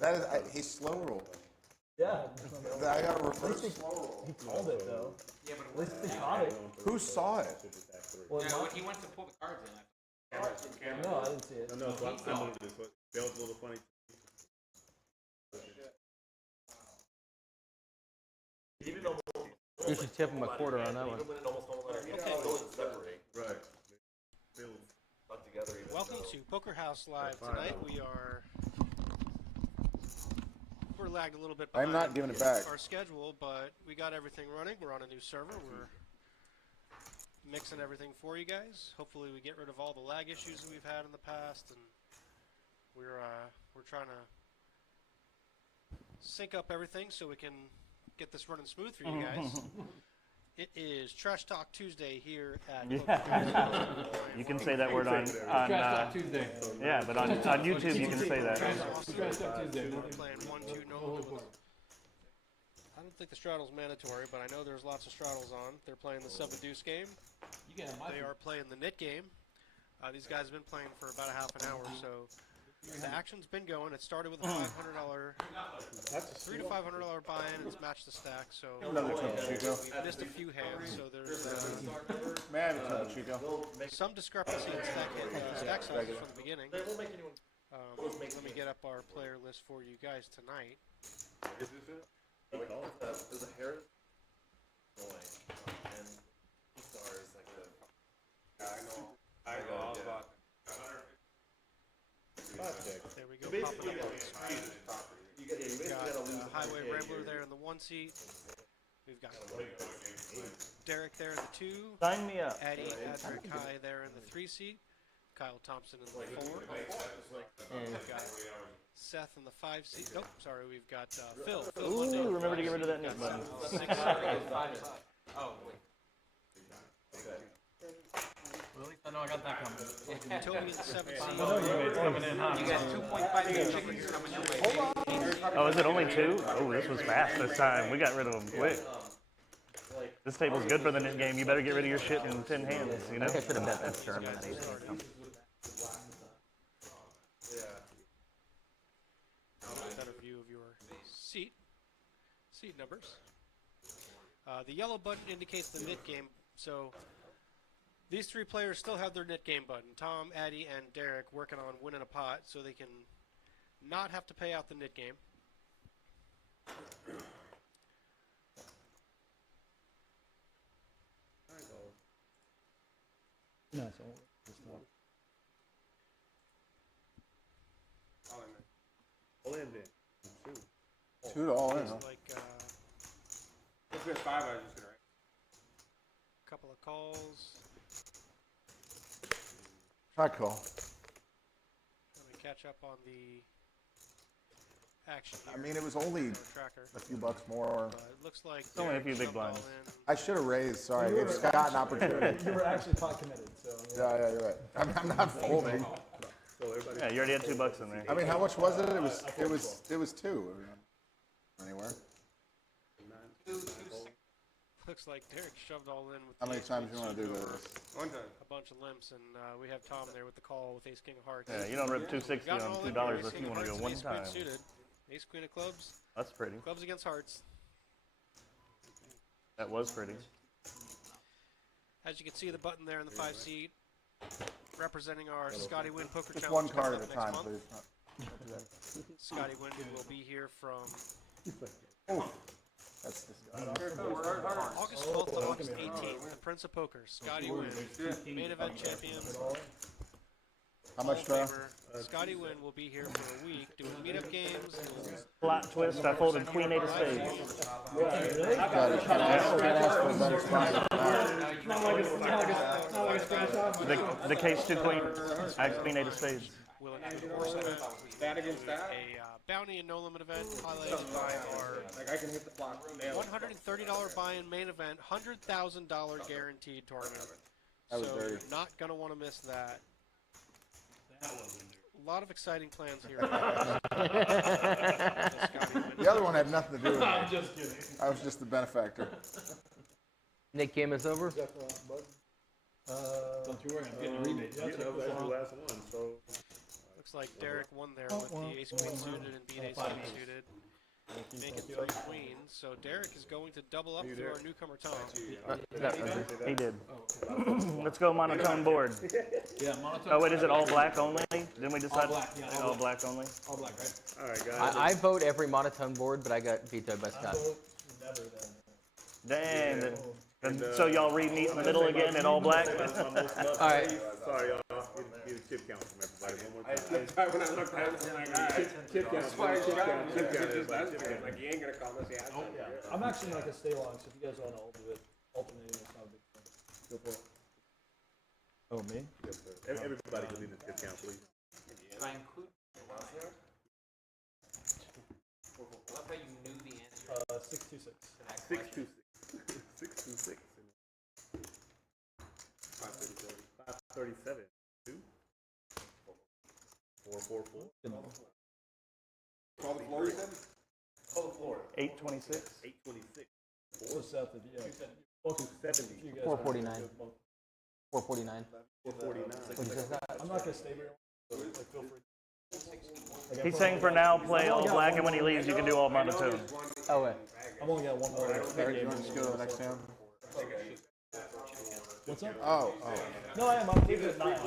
That is, he's slow rolling. Yeah. I got a reverse slow roll. He called it though. Yeah, but At least he caught it. Who saw it? Well, yeah, when he went to pull the cards in, no, I didn't see it. No, so I moved it. So that was a little funny. You should tip him a quarter on that one. Right. Welcome to Poker House Live. Tonight we're lagged a little bit behind I'm not giving it back. our schedule, but we got everything running. We're on a new server. We're mixing everything for you guys. Hopefully we get rid of all the lag issues that we've had in the past, and we're trying to sync up everything so we can get this running smooth for you guys. It is Trash Talk Tuesday here at You can say that word on Tuesday. yeah, but on YouTube you can say that. We're playing 1-2 no. I don't think the straddle's mandatory, but I know there's lots of straddles on. They're playing the sub and deuce game. They are playing the nit game. These guys have been playing for about a half an hour, so the action's been going. It started with a $500, $300 to $500 buy-in. It's matched the stack, so we missed a few hands. So there's some discrepancy in stack sizes from the beginning. Let me get up our player list for you guys tonight. There's a hair and stars like the. I know all about. There we go. Popping up on the screen. We've got Highway Rambler there in the 1 seat. We've got Derek there in the 2. Sign me up. Addy Adric Kai there in the 3 seat. Kyle Thompson in the 4. We've got Seth in the 5 seat. Nope, sorry. We've got Phil. Ooh, remember to get rid of that nip button. 6 seat. oh, wait. Well, at least I know I got that coming. Toby in the 7 seat. It's coming in hot. You got 2.5 million chickens coming your way. Oh, is it only 2? Oh, this was fast this time. We got rid of them quick. This table's good for the nit game. You better get rid of your shit in 10 hands, you know? I should have bet that turn. Better view of your seat numbers. The yellow button indicates the nit game, so these 3 players still have their nit game button. Tom, Addy, and Derek working on winning a pot so they can not have to pay out the nit game. No, it's all. All in there. Two to all in, huh? Like If we have 5, I was just gonna write. a couple of calls. Try call. Let me catch up on the action here. I mean, it was only on the tracker. a few bucks more. It looks like only a few Derek big shoved all blinds. in. I should have raised. Sorry, it's got an opportunity. You were actually pot committed, so. Yeah, you're right. I'm not folding. Yeah, you already had $2 in there. I mean, how much was it? It was 2. Anywhere. Looks like Derek shoved all in with How many the times ace you want to queen do suited this? One time. a bunch of limps, and we have Tom there with the call with ace king of hearts. Yeah, you don't rip 260 Got it on all in $2 there, ace unless king you of want to hearts go and one ace queen time. suited. Ace queen of clubs, That's pretty. clubs against hearts. That was pretty. As you can see, the button there in the 5 seat, representing our Scotty Wynn Poker Just Challenge one card coming at a up time, next month. please. Scotty Wynn will be here from That's this guy. August 12th to August 18th. The Prince of Poker, Scotty Wynn, main event champion. How much Hall of draw? Famer. Scotty Wynn will be here for a week doing meetup games. Plot twist, I folded Queen 8 of spades. The case 2 queen, I Queen 8 of spades. We'll include also That against that? a bounty and no limit event highlighted by our Like I can hit the block. $130 buy-in main event, $100,000 guaranteed tournament. That was So very- you're not going to want to miss that. A lot of exciting plans here. The other one had nothing to do with me. I'm just kidding. I was just the benefactor. Nick game is over. Don't you worry, I'm getting a rebate. Yeah, that was actually the last one, so. Looks like Derek won there with the ace queen suited and beat ace king suited. Make it 3 queens. So Derek is going to double up for our newcomer Tom. He did. Let's go monotone board. Yeah, monotone. Oh wait, is it all black only? Didn't we decide? All black, yeah, All black only. All black, right? All right, guys. I vote every monotone board, but I got vetoed by Scott. Never then. Dang. So y'all re-meet in the middle again in all black? All right. Sorry, y'all. Need a tip count from everybody one more time. When I looked at it, I'm like, Tip count. that's why I Tip got count. Tip count. just last Tip year. count. Like, he ain't gonna call unless he has to. I'm actually like a stay long, so if you guys want to all do it, alternating, it's not a big thing. Go for it. Oh, me? Yes, sir. Everybody can leave the tip count, please. Can I include the answer? I love how you knew the answer 626. to that 626. question. 626. 537. 2. 444. Call the floor, you said? Call the floor. 826. 826. Or south of, yeah. 270. 449. 449. 449. What did you say, Scott? I'm not going to stay here. Like, feel free. He's saying for now, play all black, and when he leaves, you can do all monotone. Oh, wait. I've only got one more. Barrett, you want to just go to the next hand? What's up? Oh. No, I am. I'm leaving at 9.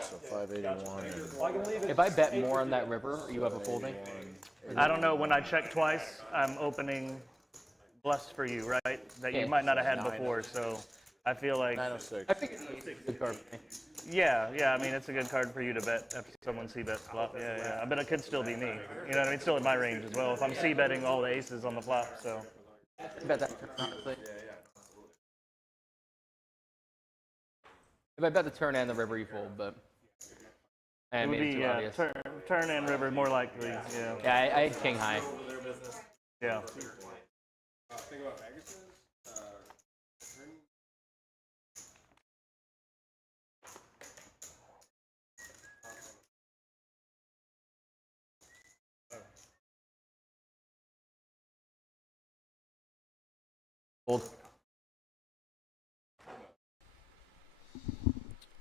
So 581. I can leave it. If I bet more on that river, you have a folding? I don't know, when I check twice, I'm opening bluffs for you, right? That you might not have had before, so I feel like, 906. I think it's a good card for me. yeah, I mean, it's a good card for you to bet if someone c-bets flop, yeah. But it could still be me, you know what I mean? Still in my range as well, if I'm c-betting all the aces on the flop, so. I bet that, honestly. If I bet the turn and the river, you fold, but. It And would maybe be, too yeah, obvious. turn and river more likely, yeah. Yeah, I had king high. Yeah. Think about Vegas. Fold.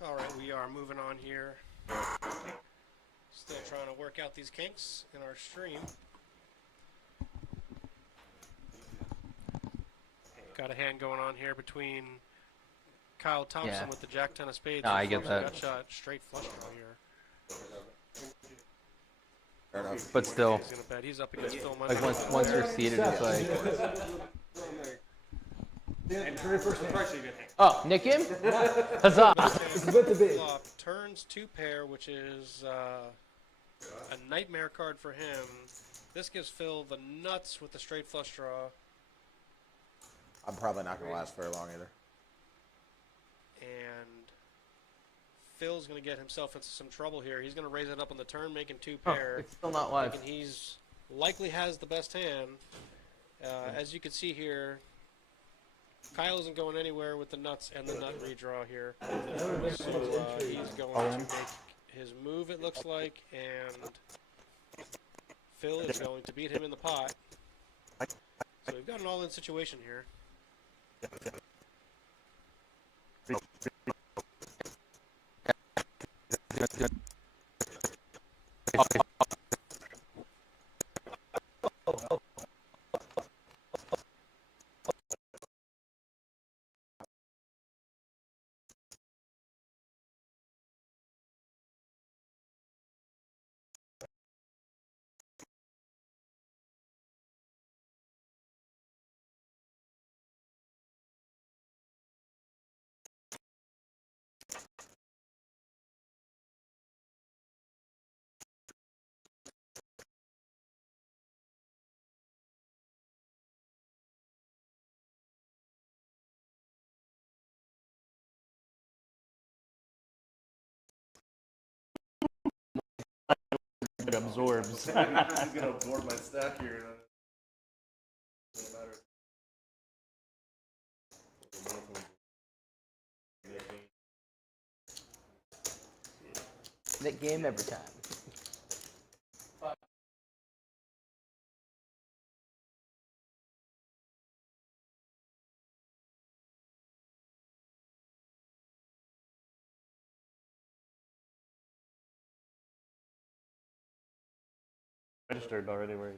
All right, we are moving on here. Still trying to work out these kinks in our stream. Got a hand going on here between Kyle Thompson Yeah. with the Jack 10 of spades. No, and I get flips a that. gut shot straight flush draw here. Fair enough. But still, He's gonna bet. He's up against Phil like once you're seated, it's like, oh, nick him? Huzzah! Flop turns 2 pair, which is a nightmare card for him. This gives Phil the nuts with the straight flush draw. I'm probably not going to last very long either. And Phil's going to get himself into some trouble here. He's going to raise it up on the turn, making 2 pair. It's still not live. Thinking he's likely has the best hand. As you can see here, Kyle isn't going anywhere with the nuts and the nut redraw here. So he's going to make his move, it looks like, and Phil is going to beat him in the pot. So we've got an all-in situation here. It absorbs. He's gonna absorb my stack here. Nick game every time. Registered already. Where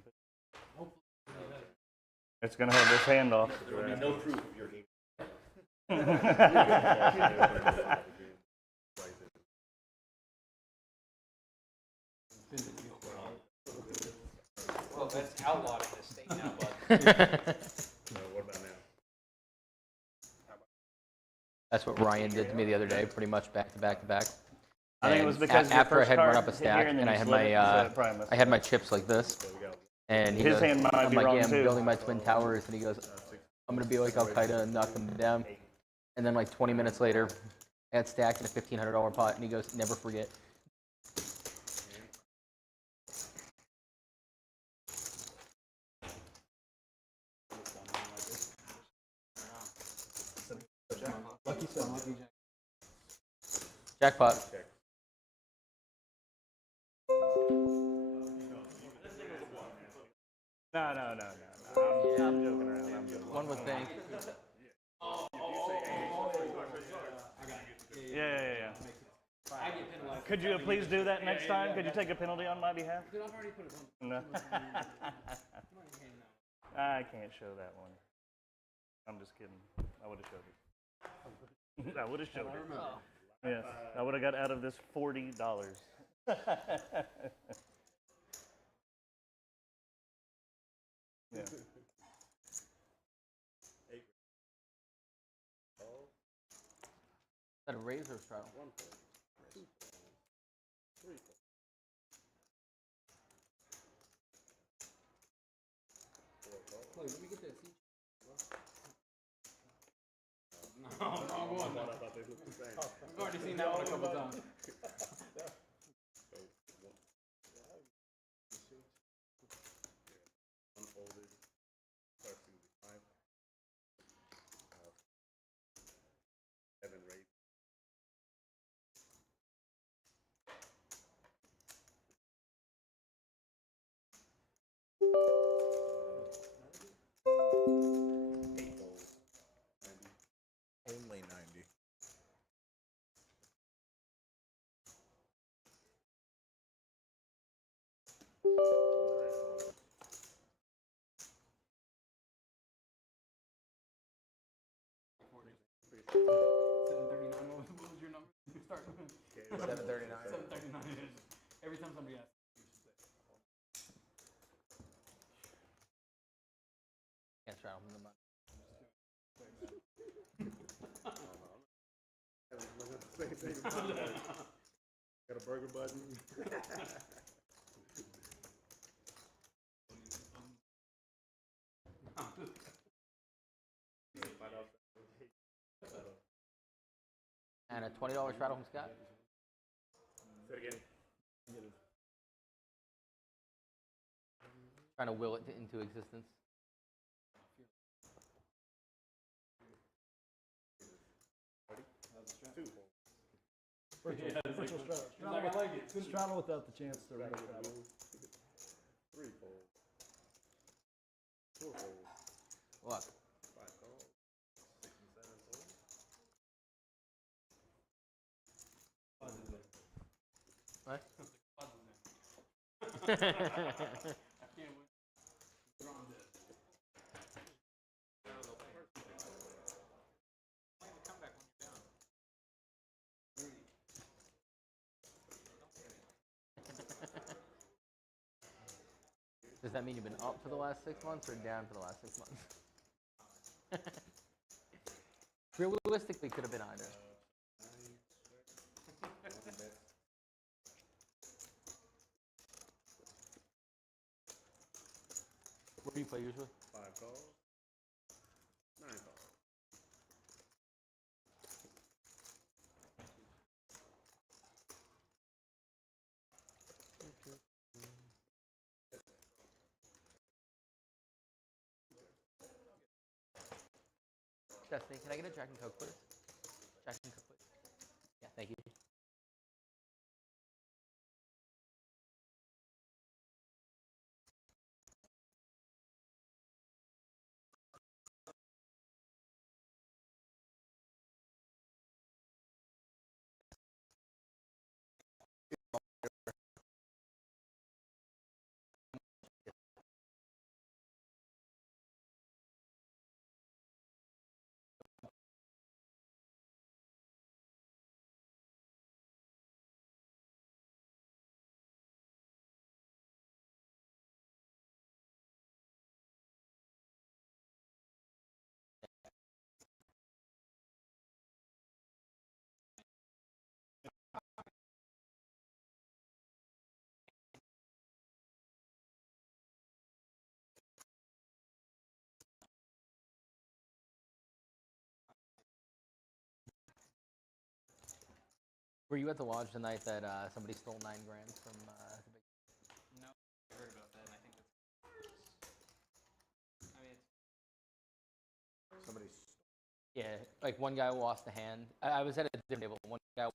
it's gonna have this handoff. There will be no proof of your game. Well, that's outlawed in this state now, but. What about now? That's what Ryan did to me the other day, pretty much back to back to back. I think it was because your after I first had run card up a hit here stack and then and I you had slid it, so my it probably must I had my chips like this, and he His goes, hand might I'm be like, wrong, yeah, I'm too. building my twin towers, and he goes, I'm gonna be like Al Qaeda and knock them down. And then like 20 minutes later, I had stacked in a $1,500 pot, and he goes, never forget. Lucky seven. Jackpot. No. I'm joking around. I'm joking. One would think. Yeah. Could you please do that next time? Could you take a penalty on my behalf? No. I can't show that one. I'm just kidding. I would have showed it. I would have showed it. Yes, I would have got out of this $40. Yeah. Is that a razor straddle? Let me get that. No, wrong one. I've already seen that one a couple times. Only 90. What was your number? Start. 739. 739. Every time somebody asks. Can't straddle him in the mud. Got a burger button. And a $20 straddle from Scott. Say it again. Trying to will it into existence. Yeah, virtual straddle. Straddle, I like it. Straddle without the chance to run straddle. Look. What? I can't wait. Does that mean you've been up for the last 6 months or down for the last 6 months? Realistically, could have been either. What do you play usually? 5 calls. 9 calls. Destiny, can I get a Jack and Coke, please? Jack and Coke, please. Yeah, thank you. Were you at the lodge the night that somebody stole $9 grand from the big? No, I heard about that, and I think that's. I mean, it's Somebody's Yeah, like one guy lost a hand. I was at a different table. One guy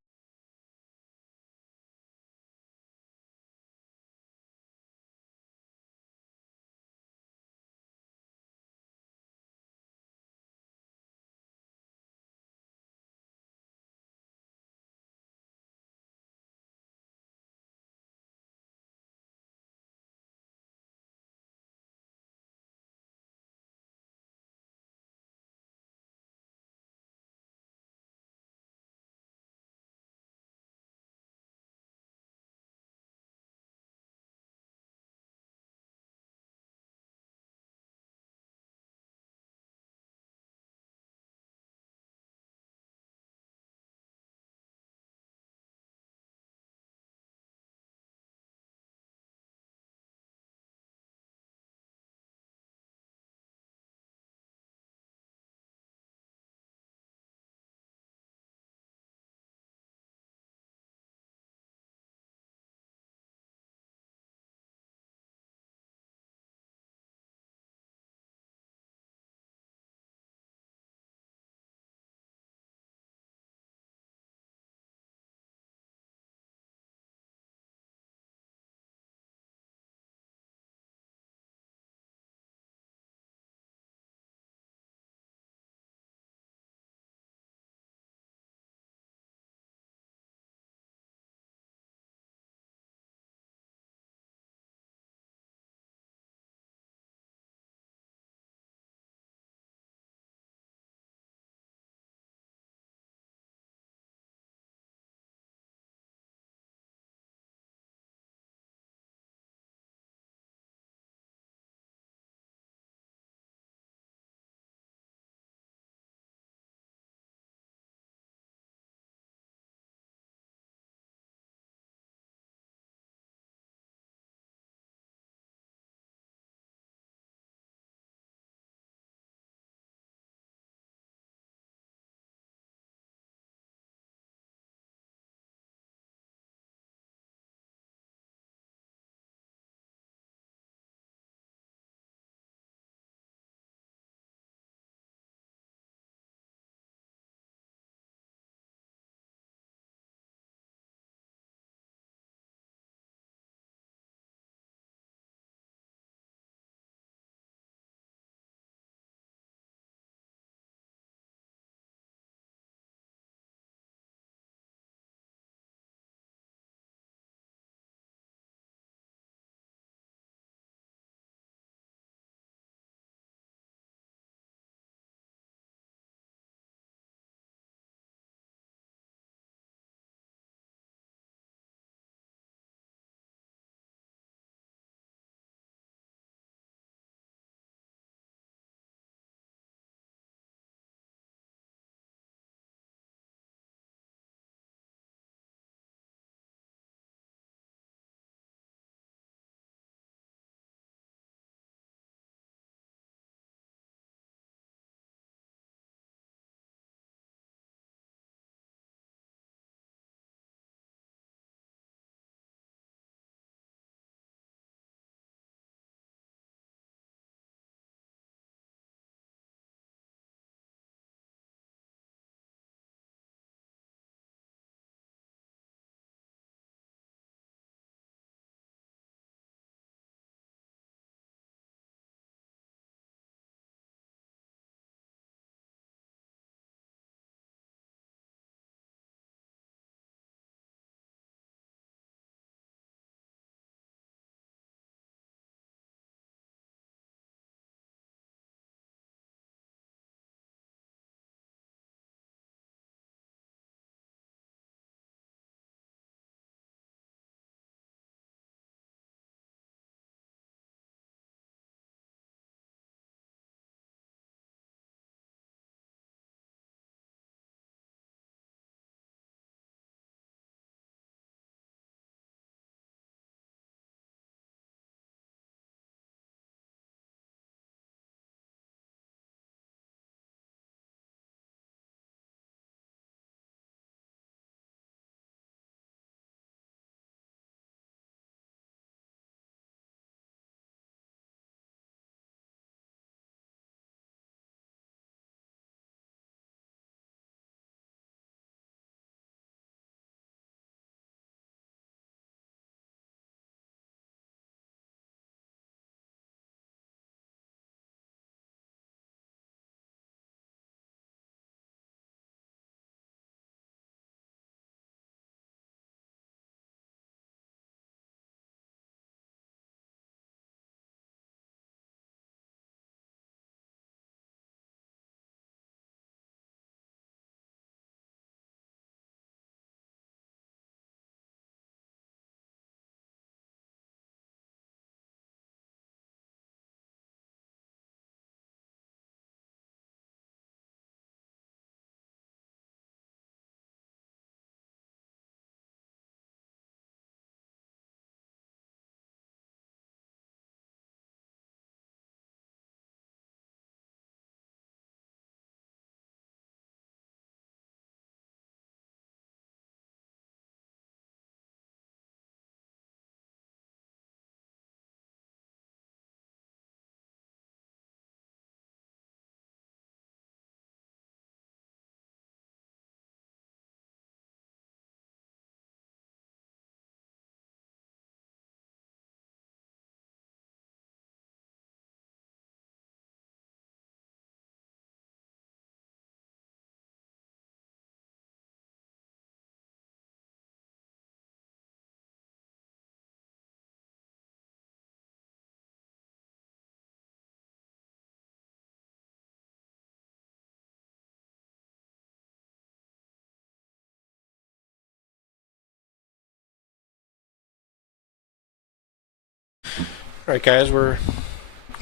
Alright guys, we're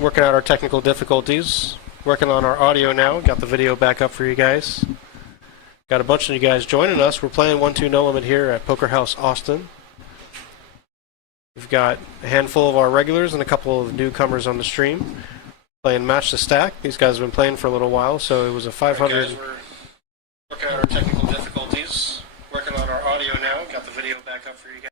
working out our technical difficulties. Working on our audio now. Got the video back up for you guys. Got a bunch of you guys joining us. We're playing 1-2 No Limit here at Poker House Austin. We've got a handful of our regulars and a couple of newcomers on the stream. Playing Match the Stack. These guys have been playing for a little while, so it was a 500... Right, guys, we're working out our technical difficulties. Working on our audio now. Got the video back up for you guys.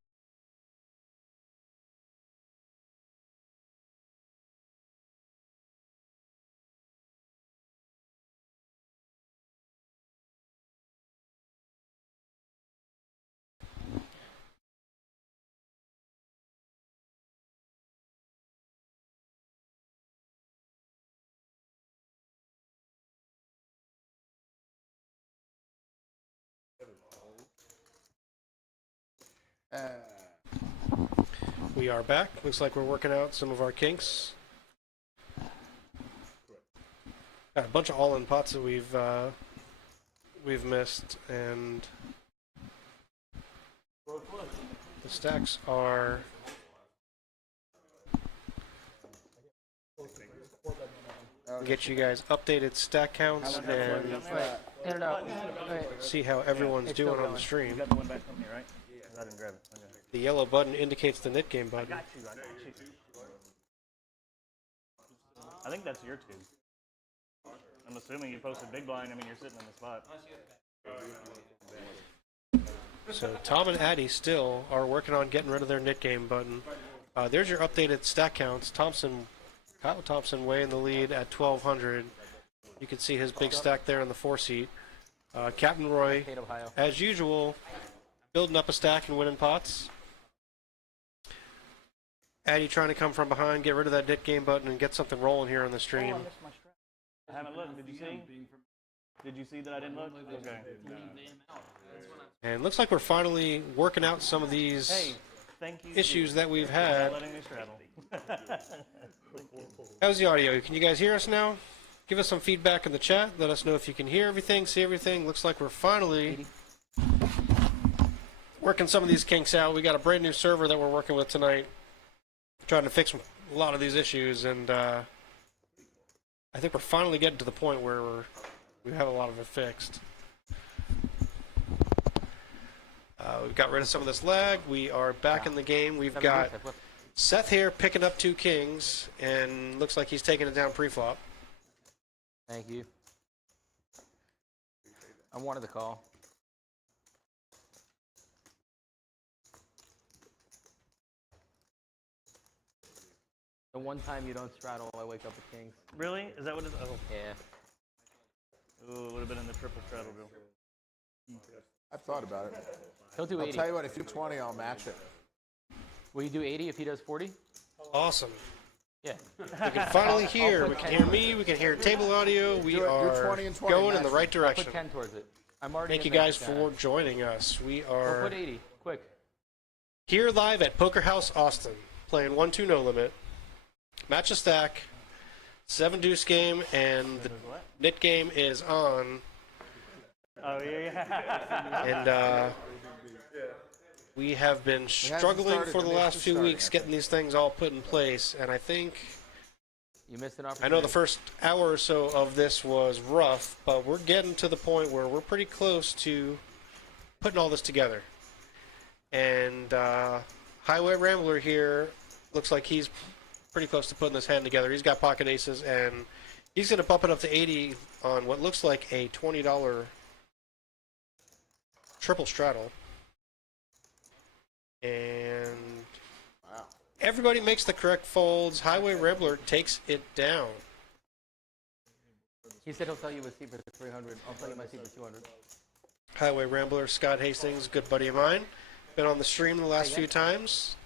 We are back. Looks like we're working out some of our kinks. Got a bunch of all-in pots that we've missed, and the stacks are get you guys updated stack counts and see how everyone's doing on the stream. You got the one back from me, right? I didn't grab it. Okay. The yellow button indicates the knit game I button. got you. I think that's your two. I'm assuming you posted big blind. I mean, you're sitting in the spot. So Tom and Addy still are working on getting rid of their knit game button. There's your updated stack counts. Kyle Thompson way in the lead at 1,200. You can see his big stack there in the 4-seat. Captain Roy, as usual, building up a stack and winning pots. Addy trying to come from behind, get rid of that knit game button, and get something rolling here on the stream. I haven't looked. Did you see? Did you see that I didn't look? Okay. And looks like we're finally working out some of these issues that we've had. How's the audio? Can you guys hear us now? Give us some feedback in the chat. Let us know if you can hear everything, see everything. Looks like we're finally working some of these kinks out. We got a brand new server that we're working with tonight, trying to fix a lot of these issues, and I think we're finally getting to the point where we have a lot of it fixed. We've got rid of some of this lag. We are back in the game. We've got Seth here picking up 2 kings, and looks like he's taking it down pre-flop. Thank you. I wanted the call. The one time you don't straddle, I wake up with kings. Really? Is that what it is? Oh. Yeah. Ooh, it would have been in the triple straddle drill. I've thought about it. He'll do I'll 80. tell you what, if you 20, I'll match it. Will you do 80 if he does 40? Awesome. Yeah. We can finally hear. We can hear me. We can hear table audio. We are 20 and 20, going in the match right it. direction. Put 10 towards it. I'm already Thank in you there guys with for that. joining us. We We'll are put 80. Quick. here live at Poker House Austin, playing 1-2 No Limit. Match a stack, 7-deuce game, and the knit game is on. Oh, yeah. And we have been struggling for the last few weeks getting these things all put in place, and I think You missed an I opportunity. know the first hour or so of this was rough, but we're getting to the point where we're pretty close to putting all this together. And Highway Rambler here looks like he's pretty close to putting this hand together. He's got pocket aces, and he's going to bump it up to 80 on what looks like a $20 triple straddle. And everybody makes the correct folds. Highway Rambler takes it down. He said he'll tell you his seat for 300. I'll tell you my seat for 200. Highway Rambler, Scott Hastings, good buddy of mine. Been on the stream the last few times.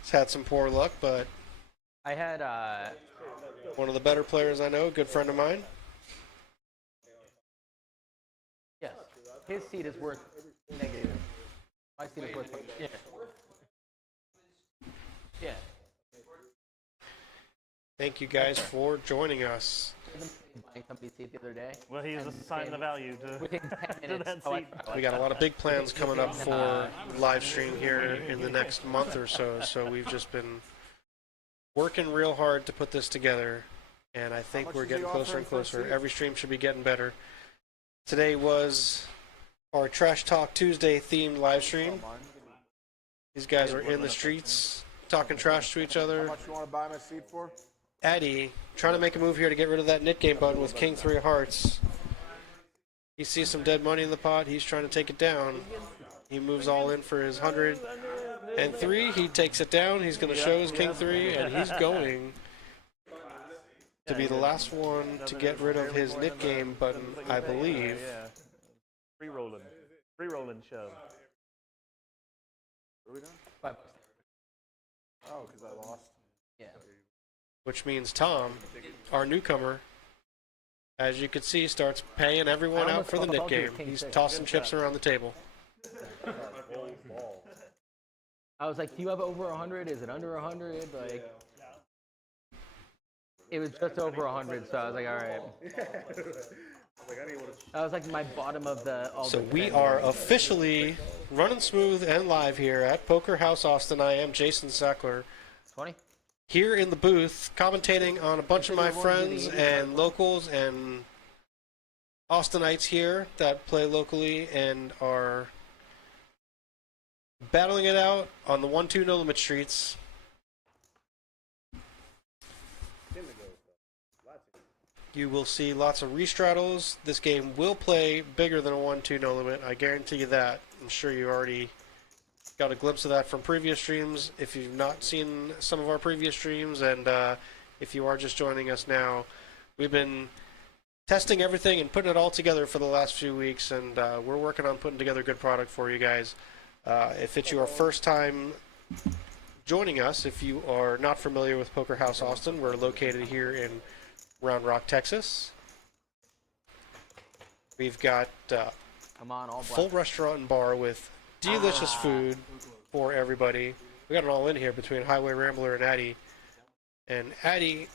He's had some poor luck, but I had, one of the better players I know, a good friend of mine. yes, his seat is worth negative. My seat is worth, yeah. Yeah. Thank you guys for joining us. Buying somebody's seat the other day. Well, he's assigning the value to, Within 10 to minutes. that oh, seat. We got a lot of big plans coming up for live stream here in the next month or so. So we've just been working real hard to put this together, and I think much we're is he getting closer offering and for a closer. seat? Every stream should be getting better. Today was our Trash Talk Tuesday themed live stream. These guys are in the streets talking trash to each How other. much you want to buy my seat for? Addy trying to make a move here to get rid of that knit game button with King 3 of Hearts. He sees some dead money in the pot. He's trying to take it down. He moves all in for his 103. He takes it down. He's going to show his King 3, and he's going to be the last one to get rid of his knit game button, I believe. Yeah. Free rolling shove. What are we doing? $5. Oh, because I lost. Yeah. Which means Tom, our newcomer, as you can see, starts paying everyone out for the knit game. He's tossing chips around the table. I was like, do you have over 100? Is it under 100? Like, it was just over 100, so I was like, all right. I was like my bottom of the. So we are officially running smooth and live here at Poker House Austin. I am Jason Sackler, 20. here in the booth, commentating on a bunch of my friends and locals and Austinites here that play locally and are battling it out on the 1-2 no limit streets. You will see lots of restraddles. This game will play bigger than a 1-2 no limit. I guarantee you that. I'm sure you already got a glimpse of that from previous streams. If you've not seen some of our previous streams, and if you are just joining us now, we've been testing everything and putting it all together for the last few weeks, and we're working on putting together a good product for you guys. If it's your first time joining us, if you are not familiar with Poker House Austin, we're located here in Round Rock, Texas. We've got Come on, all full black. restaurant and bar with delicious food for everybody. We got it all in here between Highway Rambler and Addy. And Addy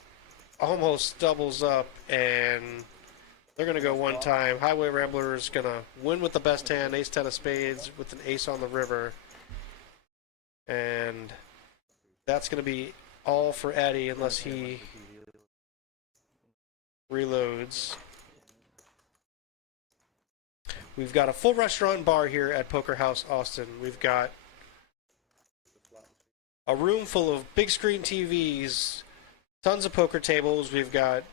almost doubles up, and they're going to go one time. Highway Rambler is going to win with the best hand, ace 10 of spades with an ace on the river. And that's going to be all for Addy unless he reloads. We've got a full restaurant and bar here at Poker House Austin. We've got a room full of big screen TVs, tons of poker tables. We've got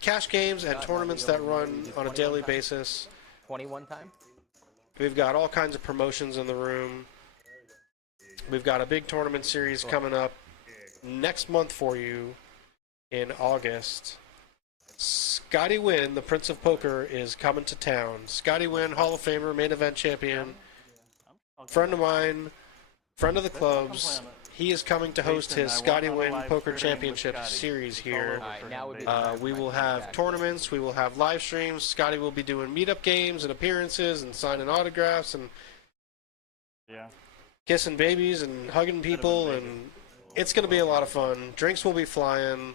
cash games and tournaments that run on a daily basis. 21 time? We've got all kinds of promotions in the room. We've got a big tournament series coming up next month for you in August. Scotty Wynn, the Prince of Poker, is coming to town. Scotty Wynn, Hall of Famer, main event champion, friend of mine, friend of the clubs. He is coming to host his Scotty Wynn Poker Championship series here. Now would be We will have tournaments, we will have live streams. Scotty will be doing meetup games and appearances and signing autographs and kissing babies and hugging people, and it's going to be a lot of fun. Drinks will be flying.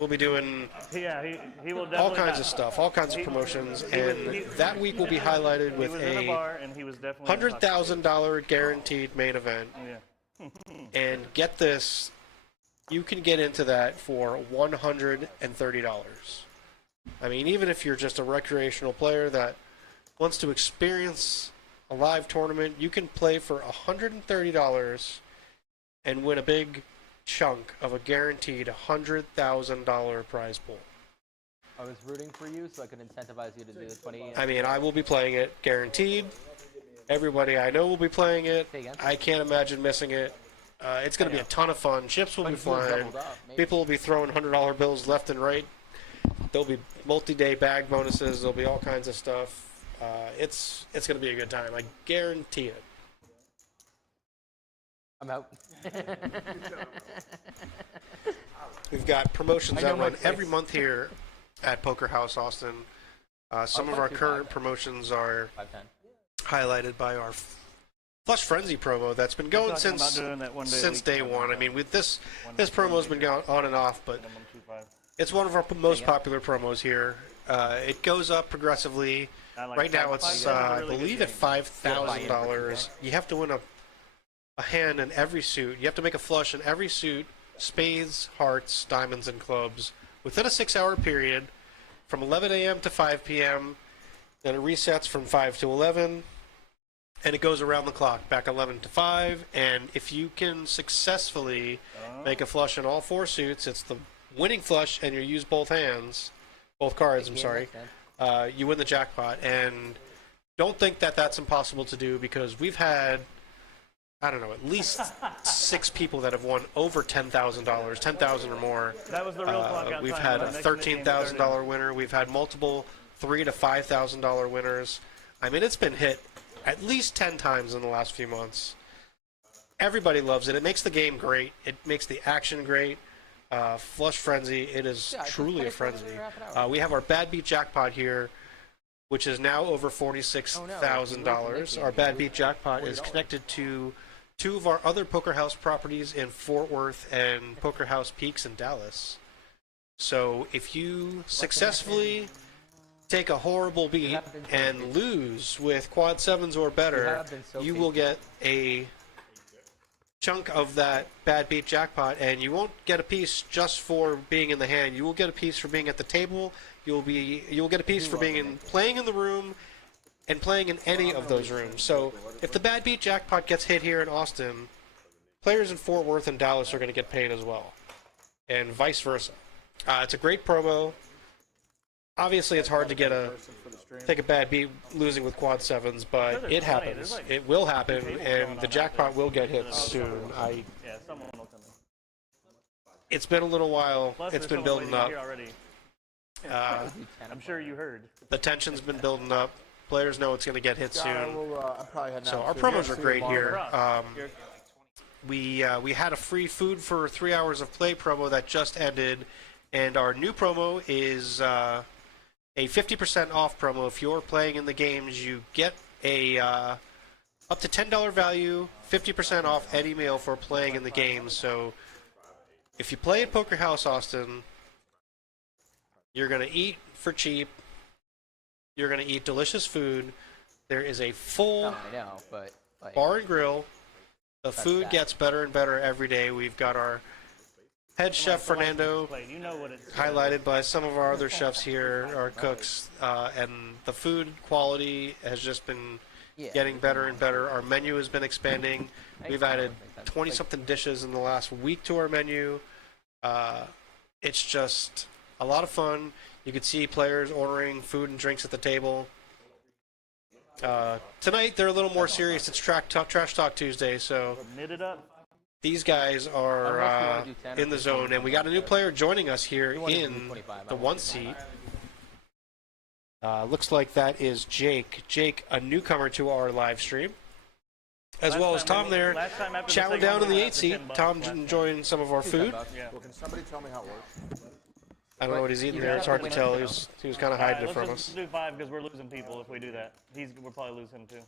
We'll be doing he will definitely all kinds of stuff, all kinds of promotions, and that week will be highlighted with a $100,000 guaranteed main event. And get this, you can get into that for $130. I mean, even if you're just a recreational player that wants to experience a live tournament, you can play for $130 and win a big chunk of a guaranteed $100,000 prize pool. I was rooting for you so I could incentivize you to do the 20. I mean, I will be playing it, guaranteed. Everybody I know will be playing it. Say again? I can't imagine missing it. It's going to be a ton of fun. Chips will be flying. People will be throwing $100 bills left and right. There'll be multi-day bag bonuses. There'll be all kinds of stuff. It's going to be a good time. I guarantee it. I'm out. We've got promotions I know that my run place. every month here at Poker House Austin. Some of our current promotions are 510. highlighted by our Flush Frenzy promo that's been going since day one. I mean, with this promo's been going on and off, but it's one of our most popular promos here. It goes up progressively. Right now, it's I believe at $5,000. You have to win a a hand in every suit. You have to make a flush in every suit, spades, hearts, diamonds, and clubs, within a 6-hour period from 11 a.m. to 5 p.m. Then it resets from 5 to 11, and it goes around the clock, back 11 to 5. And if you can successfully make a flush in all 4 suits, it's the winning flush, and you use both hands, both cards, I'm sorry, you win the jackpot. And don't think that that's impossible to do, because we've had, I don't know, at least 6 people that have won over $10,000, $10,000 or more. That was the real clock outside. We've had a $13,000 winner. We've had multiple $3,000 to $5,000 winners. I mean, it's been hit at least 10 times in the last few months. Everybody loves it. It makes the game great. It makes the action great. Flush Frenzy, it is truly a frenzy. We have our Bad Beat Jackpot here, which is now over $46,000. Our Bad Beat Jackpot is connected to 2 of our other Poker House properties in Fort Worth and Poker House Peaks in Dallas. So if you successfully take a horrible beat and lose with quad 7s or better, you will get a chunk of that Bad Beat Jackpot, and you won't get a piece just for being in the hand. You will get a piece for being at the table. You'll get a piece for playing in the room and playing in any of those rooms. So if the Bad Beat Jackpot gets hit here in Austin, players in Fort Worth and Dallas are going to get paid as well, and vice versa. It's a great promo. Obviously, it's hard to take a bad beat losing with quad 7s, but it happens. It will happen, and the jackpot will get hit soon. Yeah, someone will come in. It's been a little while. Plus, It's there's been someone building up. waiting here already. I'm sure you heard. The tension's been building up. Players know it's going to get hit soon. I'm probably heading So out our to promos are see great tomorrow. here. We had a free food for 3 hours of play promo that just ended, and our new promo is a 50% off promo. If you're playing in the games, you get a up to $10 value, 50% off any meal for playing in the games. So if you play at Poker House Austin, you're going to eat for cheap. You're going to eat delicious food. There is a full bar and grill. The food gets better and better every day. We've got our head chef Fernando, highlighted by some of our other chefs here, our cooks, and the food quality has just been getting better and better. Our menu has been expanding. We've added 20-something dishes in the last week to our menu. It's just a lot of fun. You could see players ordering food and drinks at the table. Tonight, they're a little more serious. It's Trash Talk Tuesday, so these guys are in the zone. And we got a new player joining us here in the 1 seat. Looks like that is Jake. Jake, a newcomer to our live stream. As well as Tom there, chowing down in the 8 seat. Tom enjoying some of our food. Well, can somebody tell me how it works? I don't know what he's eating there. It's hard to tell. He was kind of hiding it from Let's us. do 5 because we're losing people if we do that. We'll probably lose him too.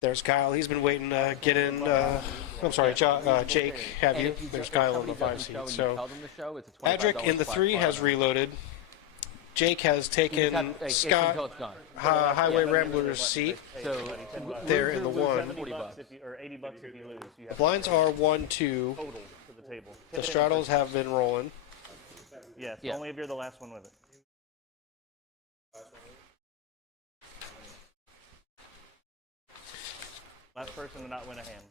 There's Kyle. He's been waiting to get in. I'm sorry, Jake, have you? There's Kyle in the 5 seat. So Adric in the 3 has reloaded. Jake has taken Scott Highway Rambler's seat. There in the 1. The blinds are 1, 2. The straddles have been rolling. Yes, only if you're the last one with it. Last person to not win a hand.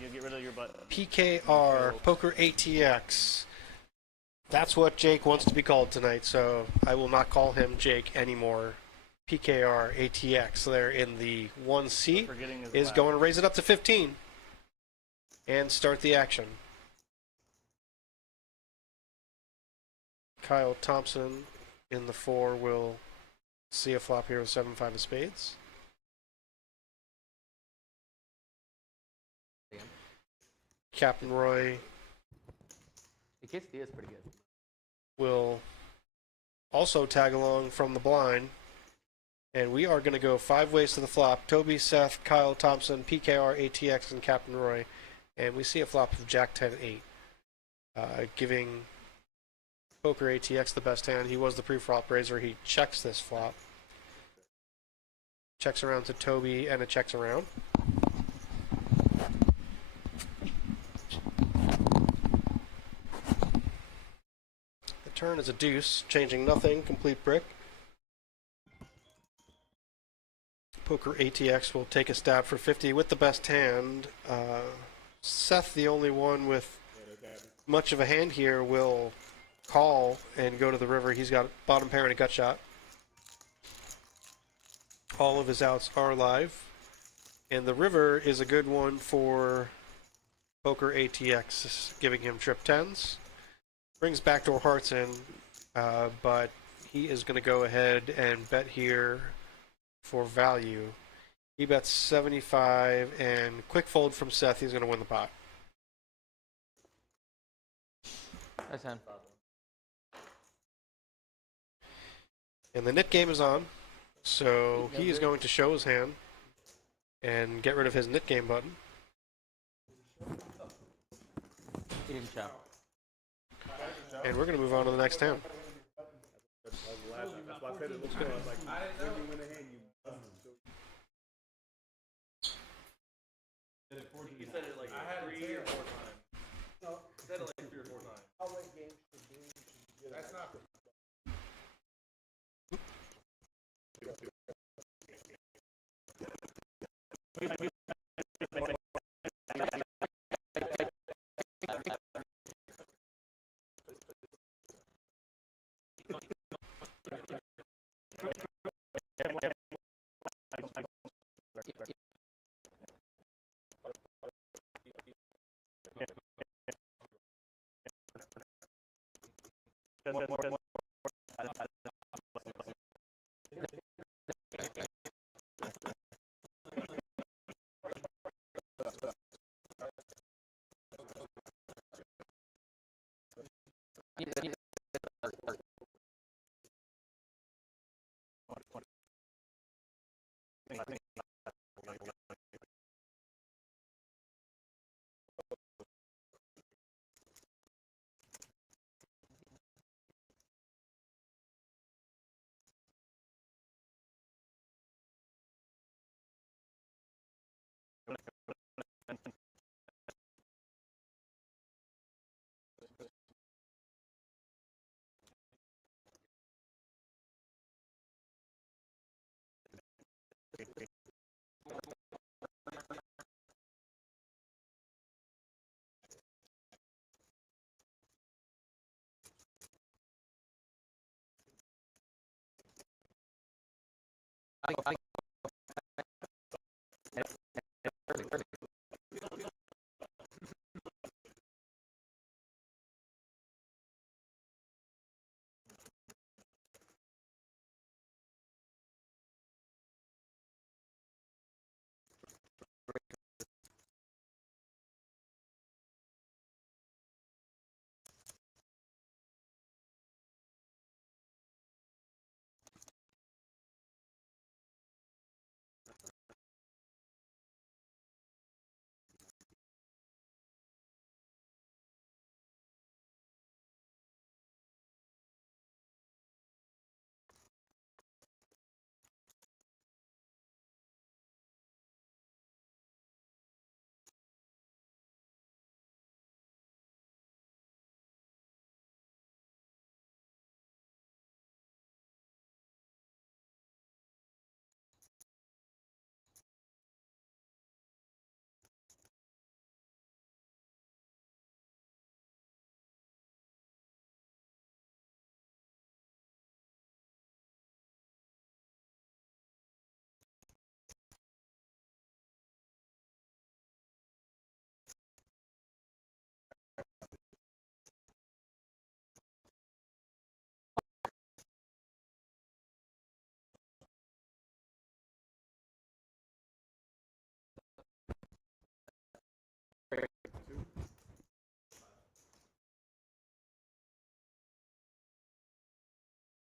You get rid of your button. PKR, Poker ATX. That's what Jake wants to be called tonight, so I will not call him Jake anymore. PKR ATX there in the 1C is going to raise it up to 15 and start the action. Kyle Thompson in the 4 will see a flop here with 7-5 of spades. Captain Roy is pretty good. will also tag along from the blind. And we are going to go 5 ways to the flop. Toby, Seth, Kyle Thompson, PKR, ATX, and Captain Roy. And we see a flop of Jack 10-8, giving Poker ATX the best hand. He was the pre-flop raiser. He checks this flop. Checks around to Toby, and it checks around. The turn is a deuce, changing nothing, complete brick. Poker ATX will take a stab for 50 with the best hand. Seth, the only one with much of a hand here, will call and go to the river. He's got bottom pair and a gut shot. All of his outs are live. And the river is a good one for Poker ATX, giving him trip tens. Brings backdoor hearts in, but he is going to go ahead and bet here for value. He bets 75, and quick fold from Seth, he's going to win the pot. Nice hand. And the nit game is on, so he is going to show his hand and get rid of his nit game button. He didn't show. And we're going to move on to the next hand. That's why I said it looks good. I was like, when you win a hand, you You said it like 3 or 4 times. No. You said it like 3 or 4 times. How many games should be? That's not.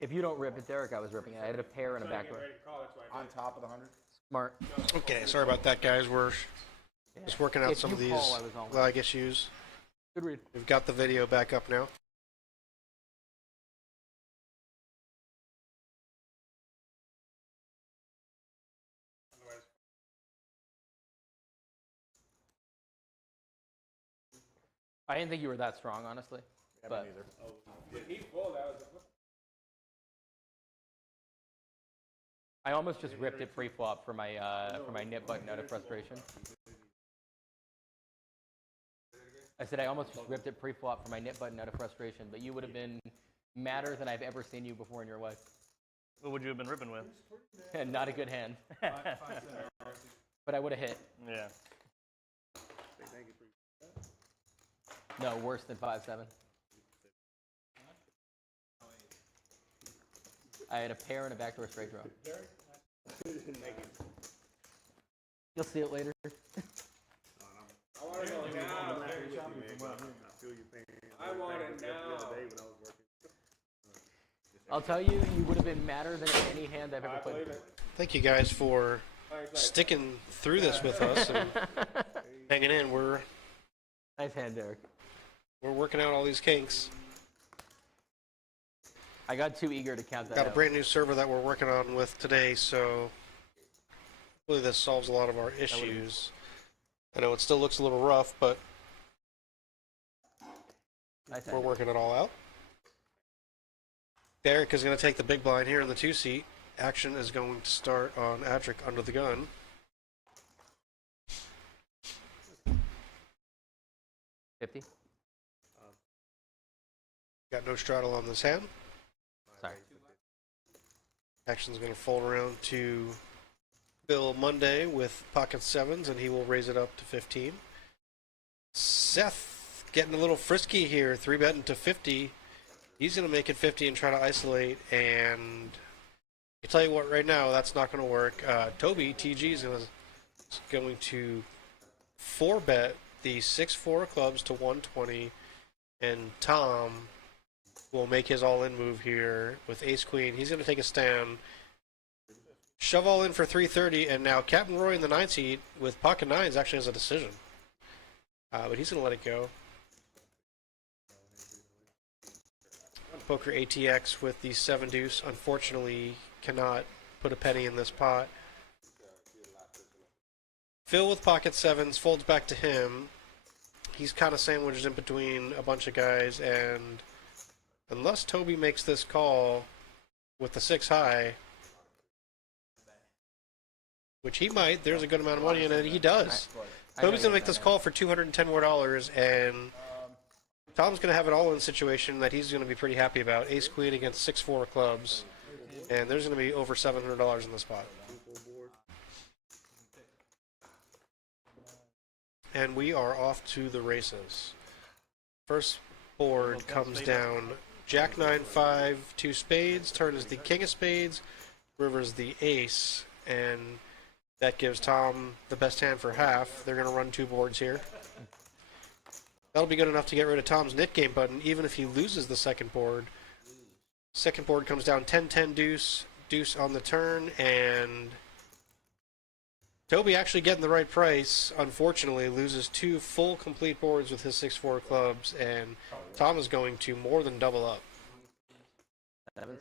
If you don't rip it, Derek, I was ripping it. I had a pair and a backdoor. On top of the 100? Smart. Okay, sorry about that, guys. We're just working out If some you of these call, I was on. lag issues. Good read. We've got the video back up now. I didn't think you were that strong, honestly. But I almost just ripped it pre-flop for my nip button out of frustration. I said I almost just ripped it pre-flop for my nip button out of frustration, but you would have been madder than I've ever seen you before in your life. What would you have been ripping with? And not a good hand. But I would have hit. Yeah. No, worse than 5-7. I had a pair and a backdoor straight draw. You'll see it later. I want to go now. I want it now. I'll tell you, you would have been madder than any hand I've ever played. Thank you guys for sticking through this with us and hanging in. We're Nice hand, Derek. working out all these kinks. I got too eager to count that Got a out. brand new server that we're working on with today, so hopefully this solves a lot of our issues. I know it still looks a little rough, but Nice we're hand. working it all out. Derek is going to take the big blind here in the 2-seat. Action is going to start on Adric under the gun. $50. Got no straddle on this hand. Sorry. Action's going to fold around to Bill Monday with pocket sevens, and he will raise it up to 15. Seth getting a little frisky here, 3-betting to 50. He's going to make it 50 and try to isolate, and I tell you what, right now, that's not going to work. Toby, TG, is going to 4-bet the 6-4 clubs to 120, and Tom will make his all-in move here with ace-queen. He's going to take a stand, shove all in for 330, and now Captain Roy in the 9 seat with pocket nines actually has a decision. But he's going to let it go. Poker ATX with the 7 deuce, unfortunately cannot put a penny in this pot. Phil with pocket sevens folds back to him. He's kind of sandwiched in between a bunch of guys, and unless Toby makes this call with the 6 high, which he might, there's a good amount of money in it, he does. Toby's going to make this call for $210 more, and Tom's going to have an all-in situation that he's going to be pretty happy about. Ace-queen against 6-4 clubs, and there's going to be over $700 in this pot. And we are off to the races. First board comes down Jack 9-5, 2 spades, turn is the king of spades, river's the ace, and that gives Tom the best hand for half. They're going to run 2 boards here. That'll be good enough to get rid of Tom's nit game button, even if he loses the second board. Second board comes down 10-10 deuce, deuce on the turn, and Toby actually getting the right price, unfortunately, loses 2 full complete boards with his 6-4 clubs, and Tom is going to more than double up. Sevens.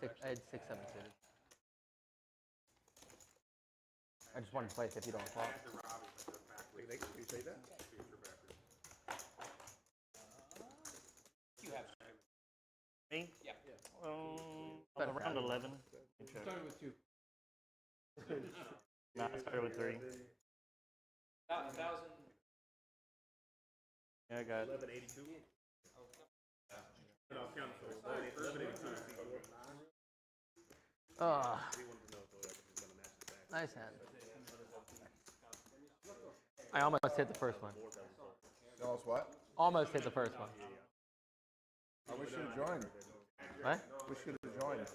I had 6-7 suited. I just wanted to play it if you don't recall. Me? Yeah. Around 11. Started with 2. Nah, I started with 3. 1,000. Yeah, I got it. 1182. Oh, nice hand. I almost hit the first one. Tell us what? Almost hit the first one. I wish you'd have joined. What? Wish you'd have joined.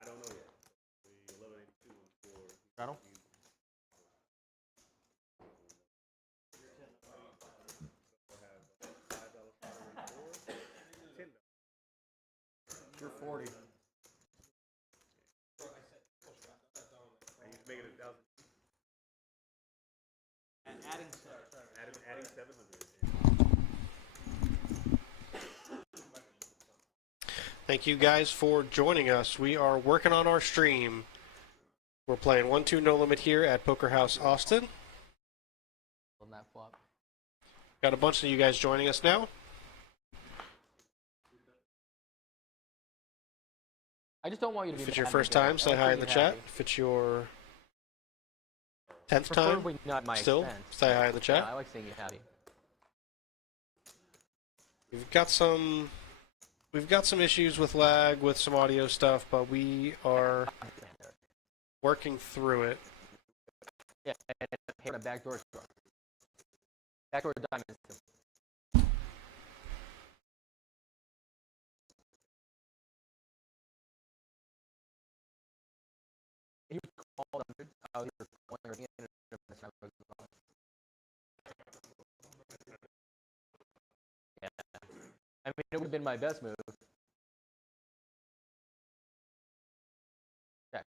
I don't know yet. The 1182 for Straddle? You're 40. I used to make it 1,000. Adding 700. Thank you guys for joining us. We are working on our stream. We're playing 1-2 No Limit here at Poker House Austin. On that flop. Got a bunch of you guys joining us now. I just don't want you to be. If it's your mad first at me, time, Joe. say I like hi to in the be chat. happy. If it's your 10th time, Preferably not my still, expense. say hi in the chat. Yeah, I like seeing you happy. We've got some issues with lag, with some audio stuff, but we are working through it. Yeah, and a backdoor stroke. Backdoor diamond. He was called 100. Oh, he was calling her. Yeah. I mean, it would have been my best move. Check.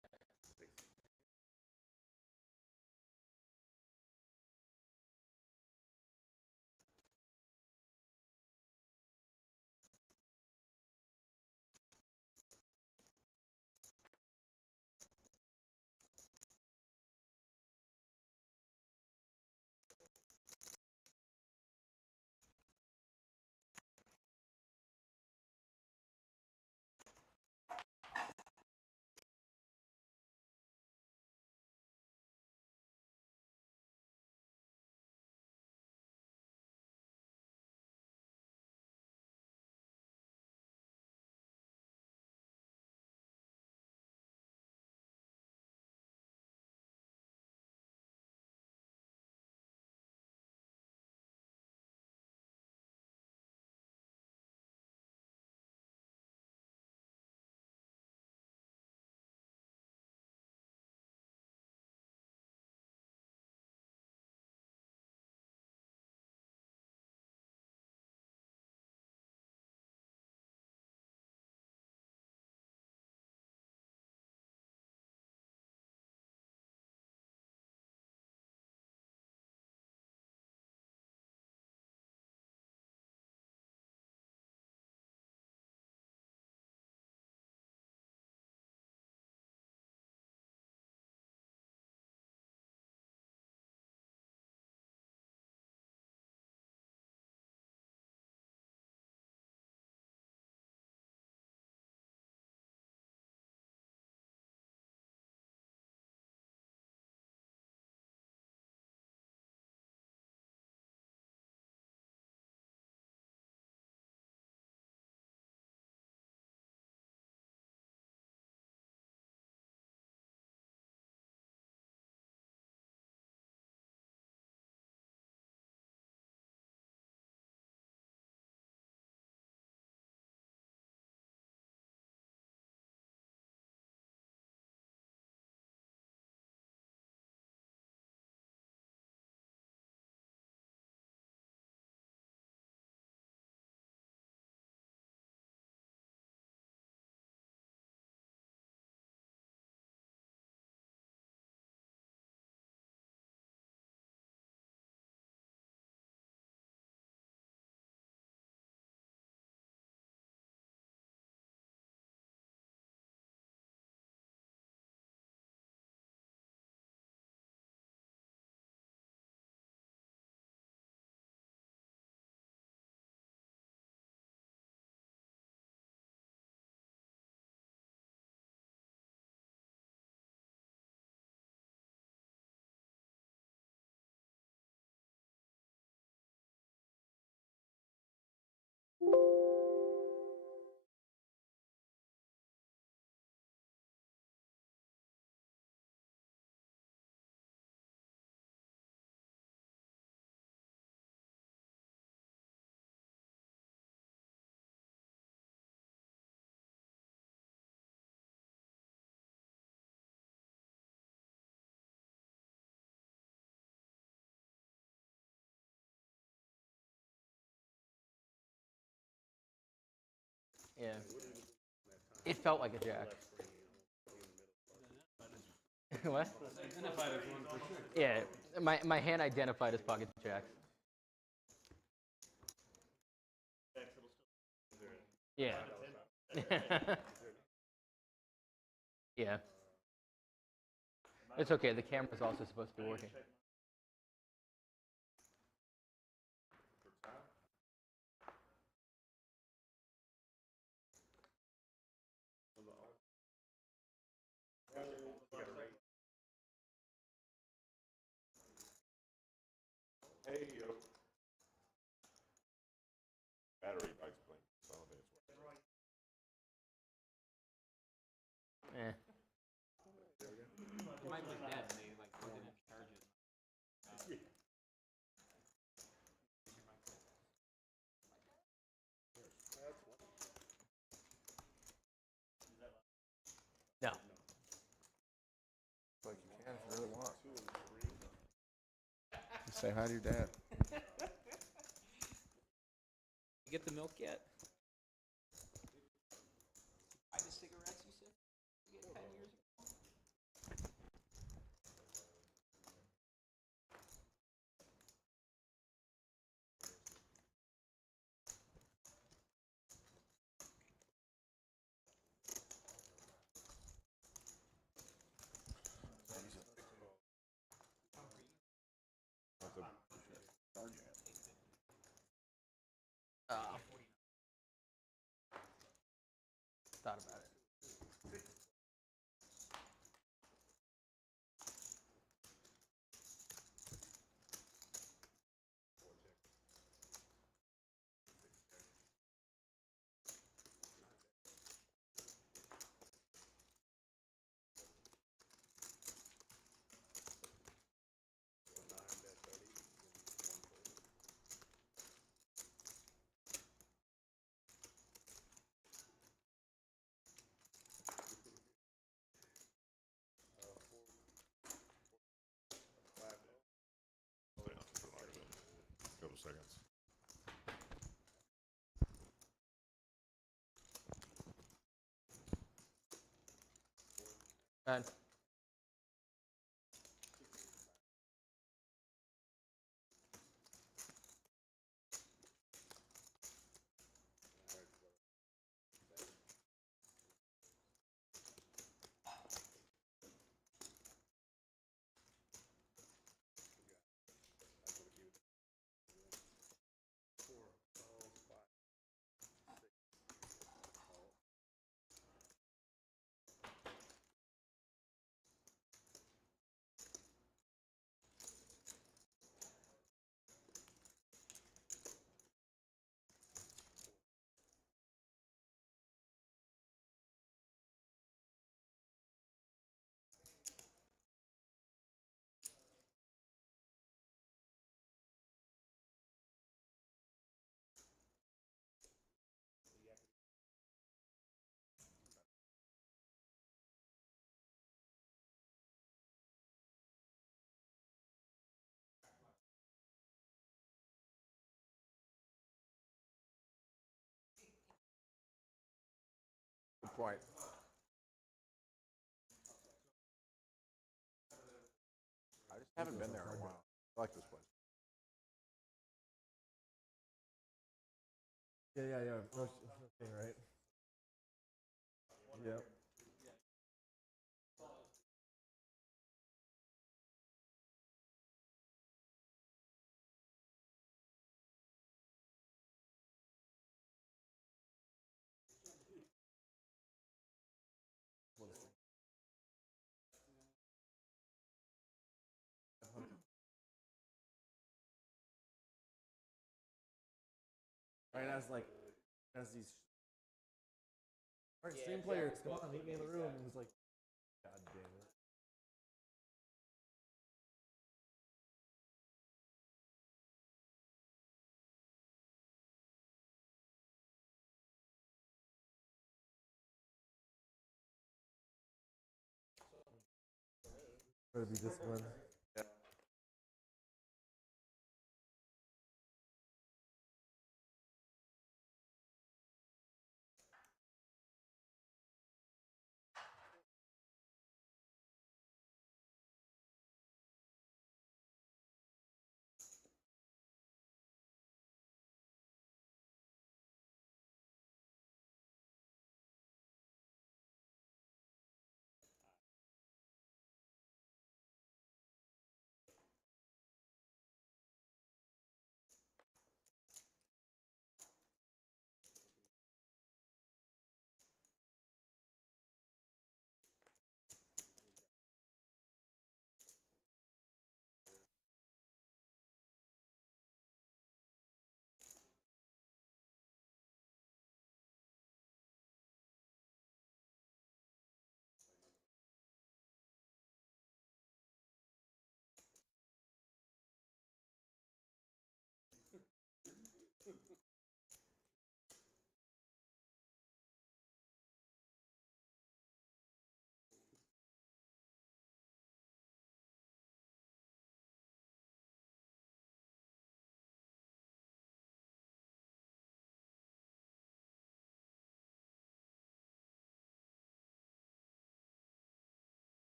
Yeah. It felt like a jack. What? Identified as one for sure. Yeah, my hand identified as pocket jacks. Yeah. Yeah. It's okay. The camera's also supposed to be working. Hey, yo. Battery bikes playing. Some of it's Eh. Mine was dead and they like plugged it in to charge it. No. Like you can if you really want. Just say hi to your dad. You get the milk yet? Buy the cigarettes you said? You get 10 years ago? Thought about it. couple seconds. And Good point. I just haven't been there in a while. I like this place. Yeah. No thing, right? Yep. Right as these. All right, stream players, come on, meet me in the room. And he's like, God damn it. Try to be disciplined.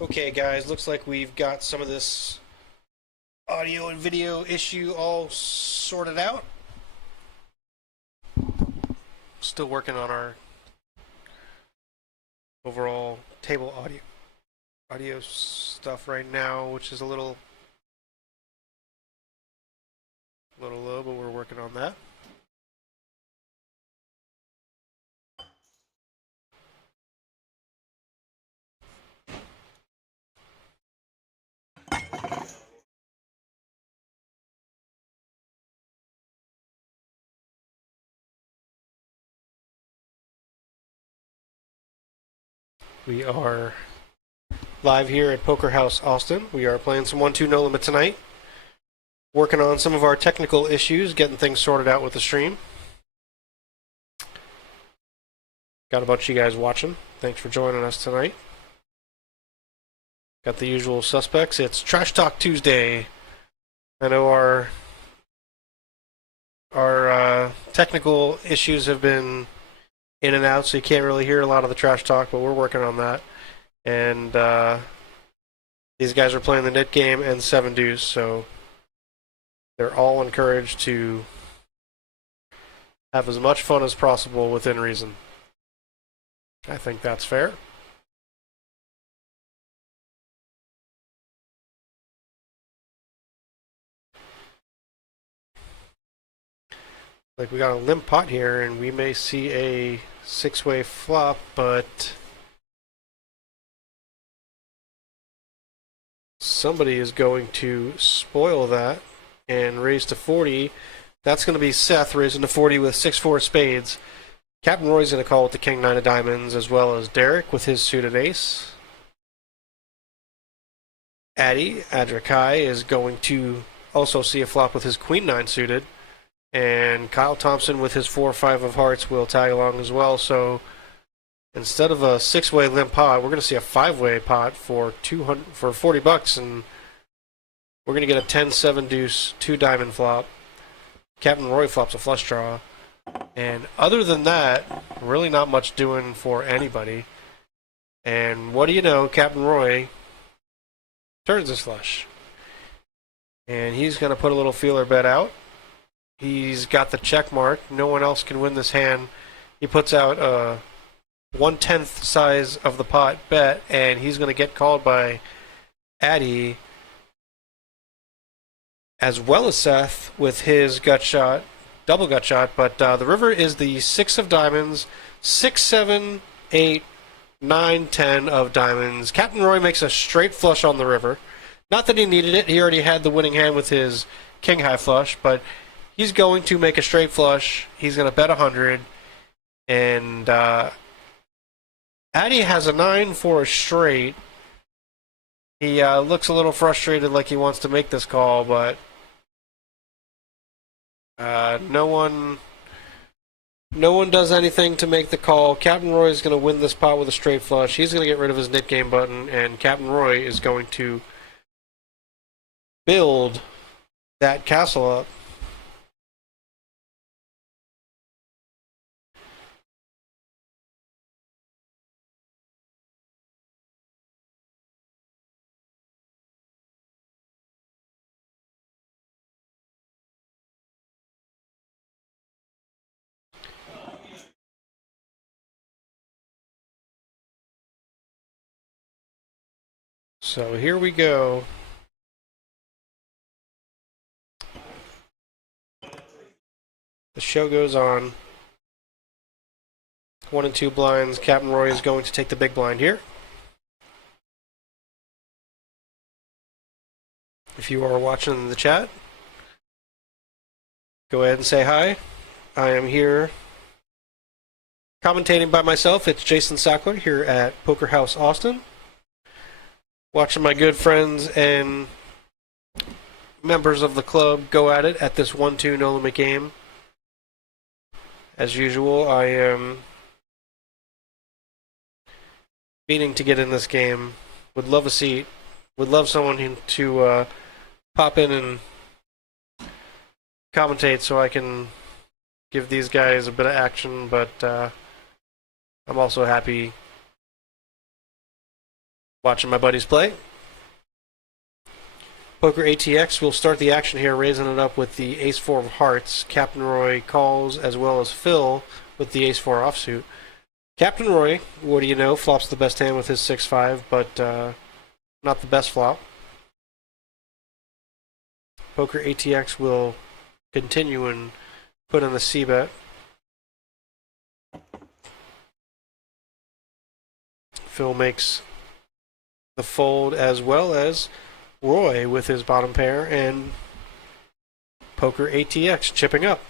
Okay, guys, looks like we've got some of this audio and video issue all sorted out. Still working on our overall table audio stuff right now, which is a little low, but we're working on that. We are live here at Poker House Austin. We are playing some 1-2 no limit tonight. Working on some of our technical issues, getting things sorted out with the stream. Got a bunch of you guys watching. Thanks for joining us tonight. Got the usual suspects. It's Trash Talk Tuesday. I know our technical issues have been in and out, so you can't really hear a lot of the trash talk, but we're working on that. And these guys are playing the net game and 7 deuce, so they're all encouraged to have as much fun as possible within reason. I think that's fair. Like, we got a limp pot here, and we may see a 6-way flop, but somebody is going to spoil that and raise to 40. That's going to be Seth raising to 40 with 6-4 spades. Captain Roy's going to call with the King 9 of diamonds, as well as Derek with his suited ace. Adrikai is going to also see a flop with his Queen 9 suited. And Kyle Thompson with his 4-5 of hearts will tag along as well. So instead of a 6-way limp pot, we're going to see a 5-way pot for $40, and we're going to get a 10-7 deuce 2 diamond flop. Captain Roy flops a flush draw, and other than that, really not much doing for anybody. And what do you know? Captain Roy turns his flush, and he's going to put a little feeler bet out. He's got the check mark. No one else can win this hand. He puts out a 1/10 size of the pot bet, and he's going to get called by Addy as well as Seth with his gut shot, double gut shot. But the river is the 6 of diamonds, 6, 7, 8, 9, 10 of diamonds. Captain Roy makes a straight flush on the river. Not that he needed it. He already had the winning hand with his king high flush, but he's going to make a straight flush. He's going to bet 100. And Addy has a 9 for a straight. He looks a little frustrated like he wants to make this call, but no one does anything to make the call. Captain Roy is going to win this pot with a straight flush. He's going to get rid of his knit game button, and Captain Roy is going to build that castle up. So here we go. The show goes on. 1 and 2 blinds. Captain Roy is going to take the big blind here. If you are watching in the chat, go ahead and say hi. I am here commentating by myself. It's Jason Sackler here at Poker House Austin. Watching my good friends and members of the club go at it at this 1-2 no limit game. As usual, I am meaning to get in this game. Would love a seat. Would love someone to pop in and commentate so I can give these guys a bit of action, but I'm also happy watching my buddies play. Poker ATX will start the action here, raising it up with the Ace-4 of Hearts. Captain Roy calls, as well as Phil with the Ace-4 offsuit. Captain Roy, what do you know, flops the best hand with his 6-5, but not the best flop. Poker ATX will continue and put in the C-bet. Phil makes the fold, as well as Roy with his bottom pair, and Poker ATX chipping up.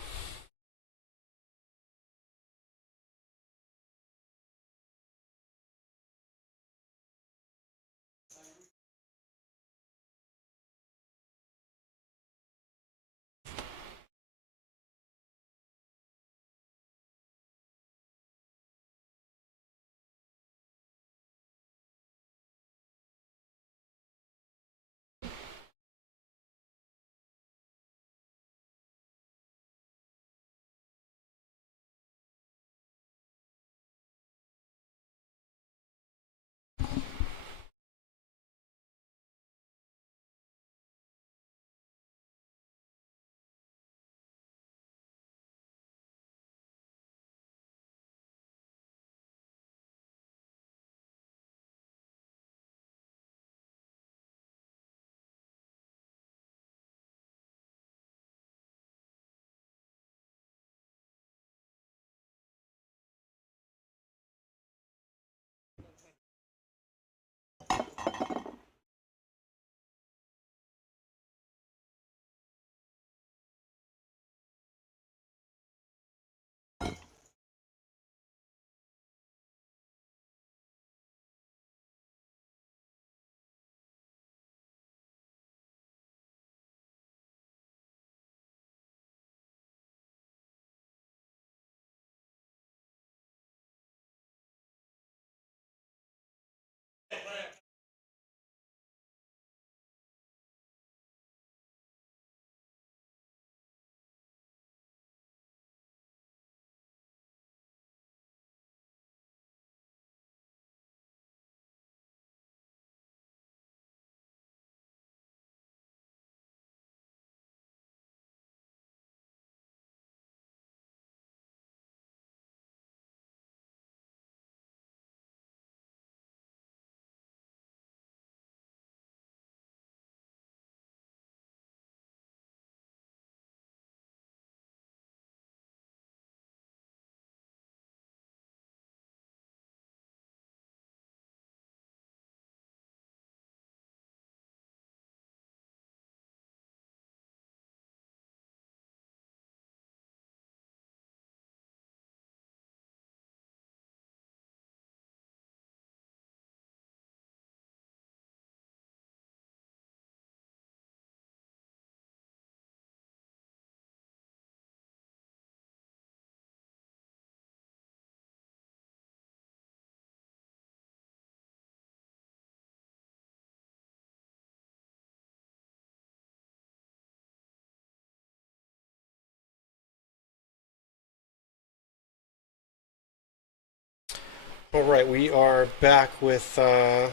All right, we are back with a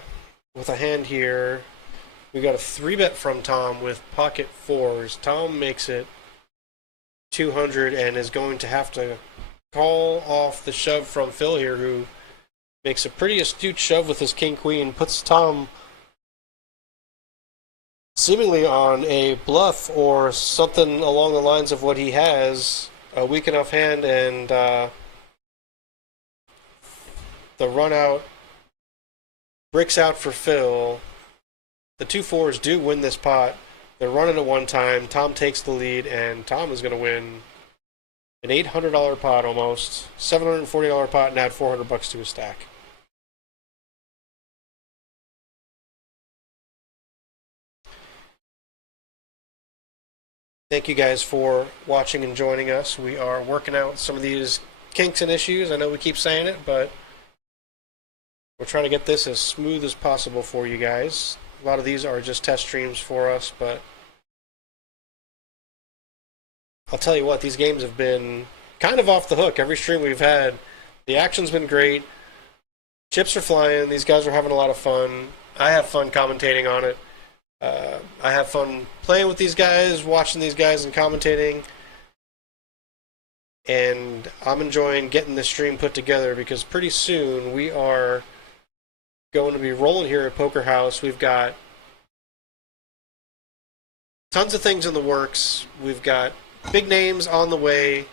hand here. We got a 3-bet from Tom with pocket fours. Tom makes it 200 and is going to have to call off the shove from Phil here, who makes a pretty astute shove with his king queen, puts Tom seemingly on a bluff or something along the lines of what he has, a weak enough hand, and the run out bricks out for Phil. The 2 fours do win this pot. They're running at one time. Tom takes the lead, and Tom is going to win an $800 pot almost, $740 pot, and add $400 to his stack. Thank you guys for watching and joining us. We are working out some of these kinks and issues. I know we keep saying it, but we're trying to get this as smooth as possible for you guys. A lot of these are just test streams for us, but I'll tell you what, these games have been kind of off the hook. Every stream we've had, the action's been great. Chips are flying. These guys are having a lot of fun. I have fun commentating on it. I have fun playing with these guys, watching these guys and commentating. And I'm enjoying getting this stream put together because pretty soon we are going to be rolling here at Poker House. We've got tons of things in the works. We've got big names on the way.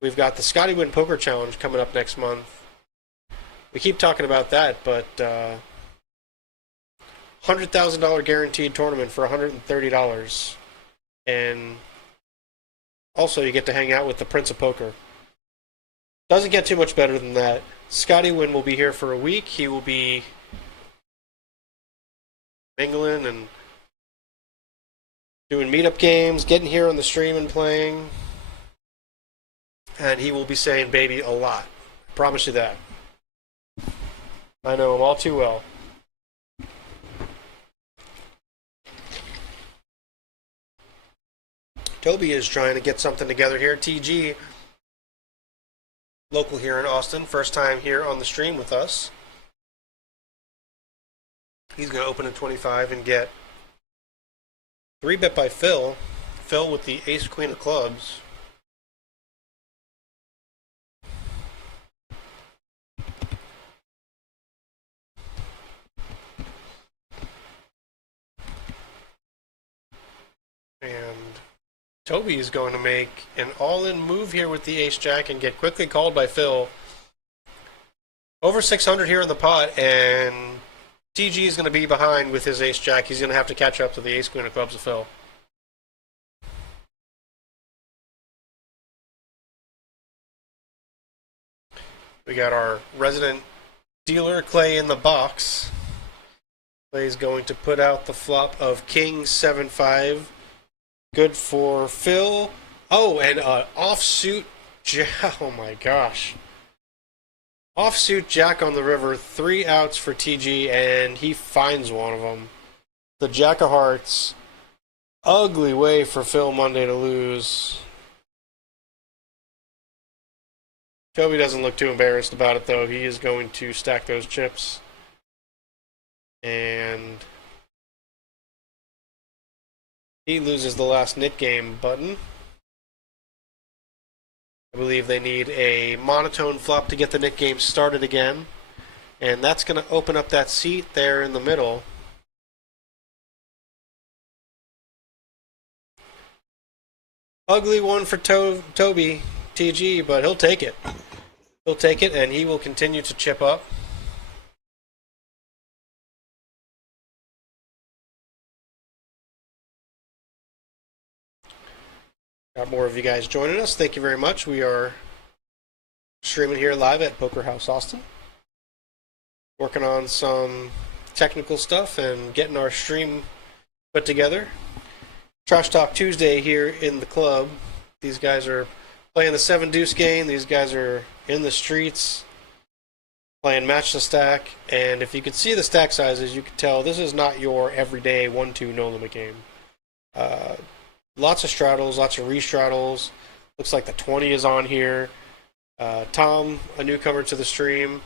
We've got the Scotty Win Poker Challenge coming up next month. We keep talking about that, but $100,000 guaranteed tournament for $130. And also you get to hang out with the Prince of Poker. Doesn't get too much better than that. Scotty Win will be here for a week. He will be mingling and doing meetup games, getting here on the stream and playing. And he will be saying baby a lot. I promise you that. I know him all too well. Toby is trying to get something together here. TG, local here in Austin, first time here on the stream with us. He's going to open at 25 and get 3-bet by Phil. Phil with the ace queen of clubs. And Toby is going to make an all-in move here with the ace-jack and get quickly called by Phil. Over 600 here in the pot, and TG is going to be behind with his ace-jack. He's going to have to catch up to the ace-queen of clubs of Phil. We got our resident dealer, Clay, in the box. Clay's going to put out the flop of King 7-5. Good for Phil. Oh, and offsuit jack. Oh my gosh. Offsuit jack on the river. 3 outs for TG, and he finds one of them. The jack of hearts. Ugly way for Phil Monday to lose. Toby doesn't look too embarrassed about it, though. He is going to stack those chips. And he loses the last knit game button. I believe they need a monotone flop to get the knit game started again. And that's going to open up that seat there in the middle. Ugly one for Toby, TG, but he'll take it. He'll take it, and he will continue to chip up. Got more of you guys joining us. Thank you very much. We are streaming here live at Poker House Austin. Working on some technical stuff and getting our stream put together. Trash Talk Tuesday here in the club. These guys are playing the 7 deuce game. These guys are in the streets playing match the stack. And if you could see the stack sizes, you could tell this is not your everyday 1-2 no limit game. Lots of straddles, lots of restraddles. Looks like the 20 is on here. Tom, a newcomer to the stream.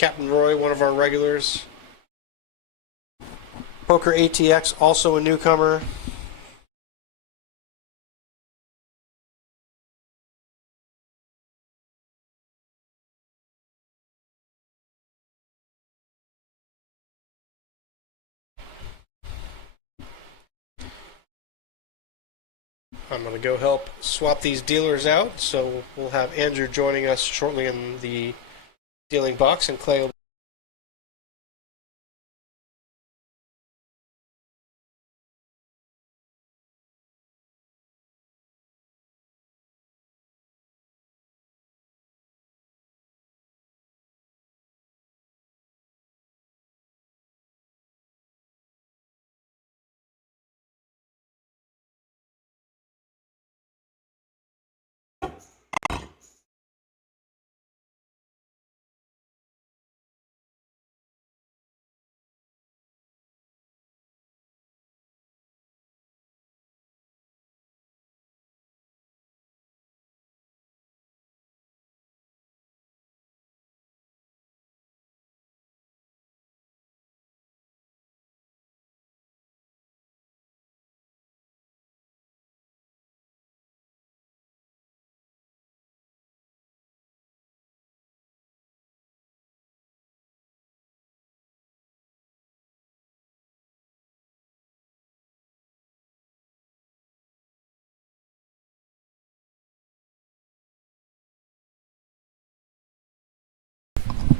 Captain Roy, one of our regulars. Poker ATX, also a newcomer. I'm going to go help swap these dealers out, so we'll have Andrew joining us shortly in the dealing box, and Clay will.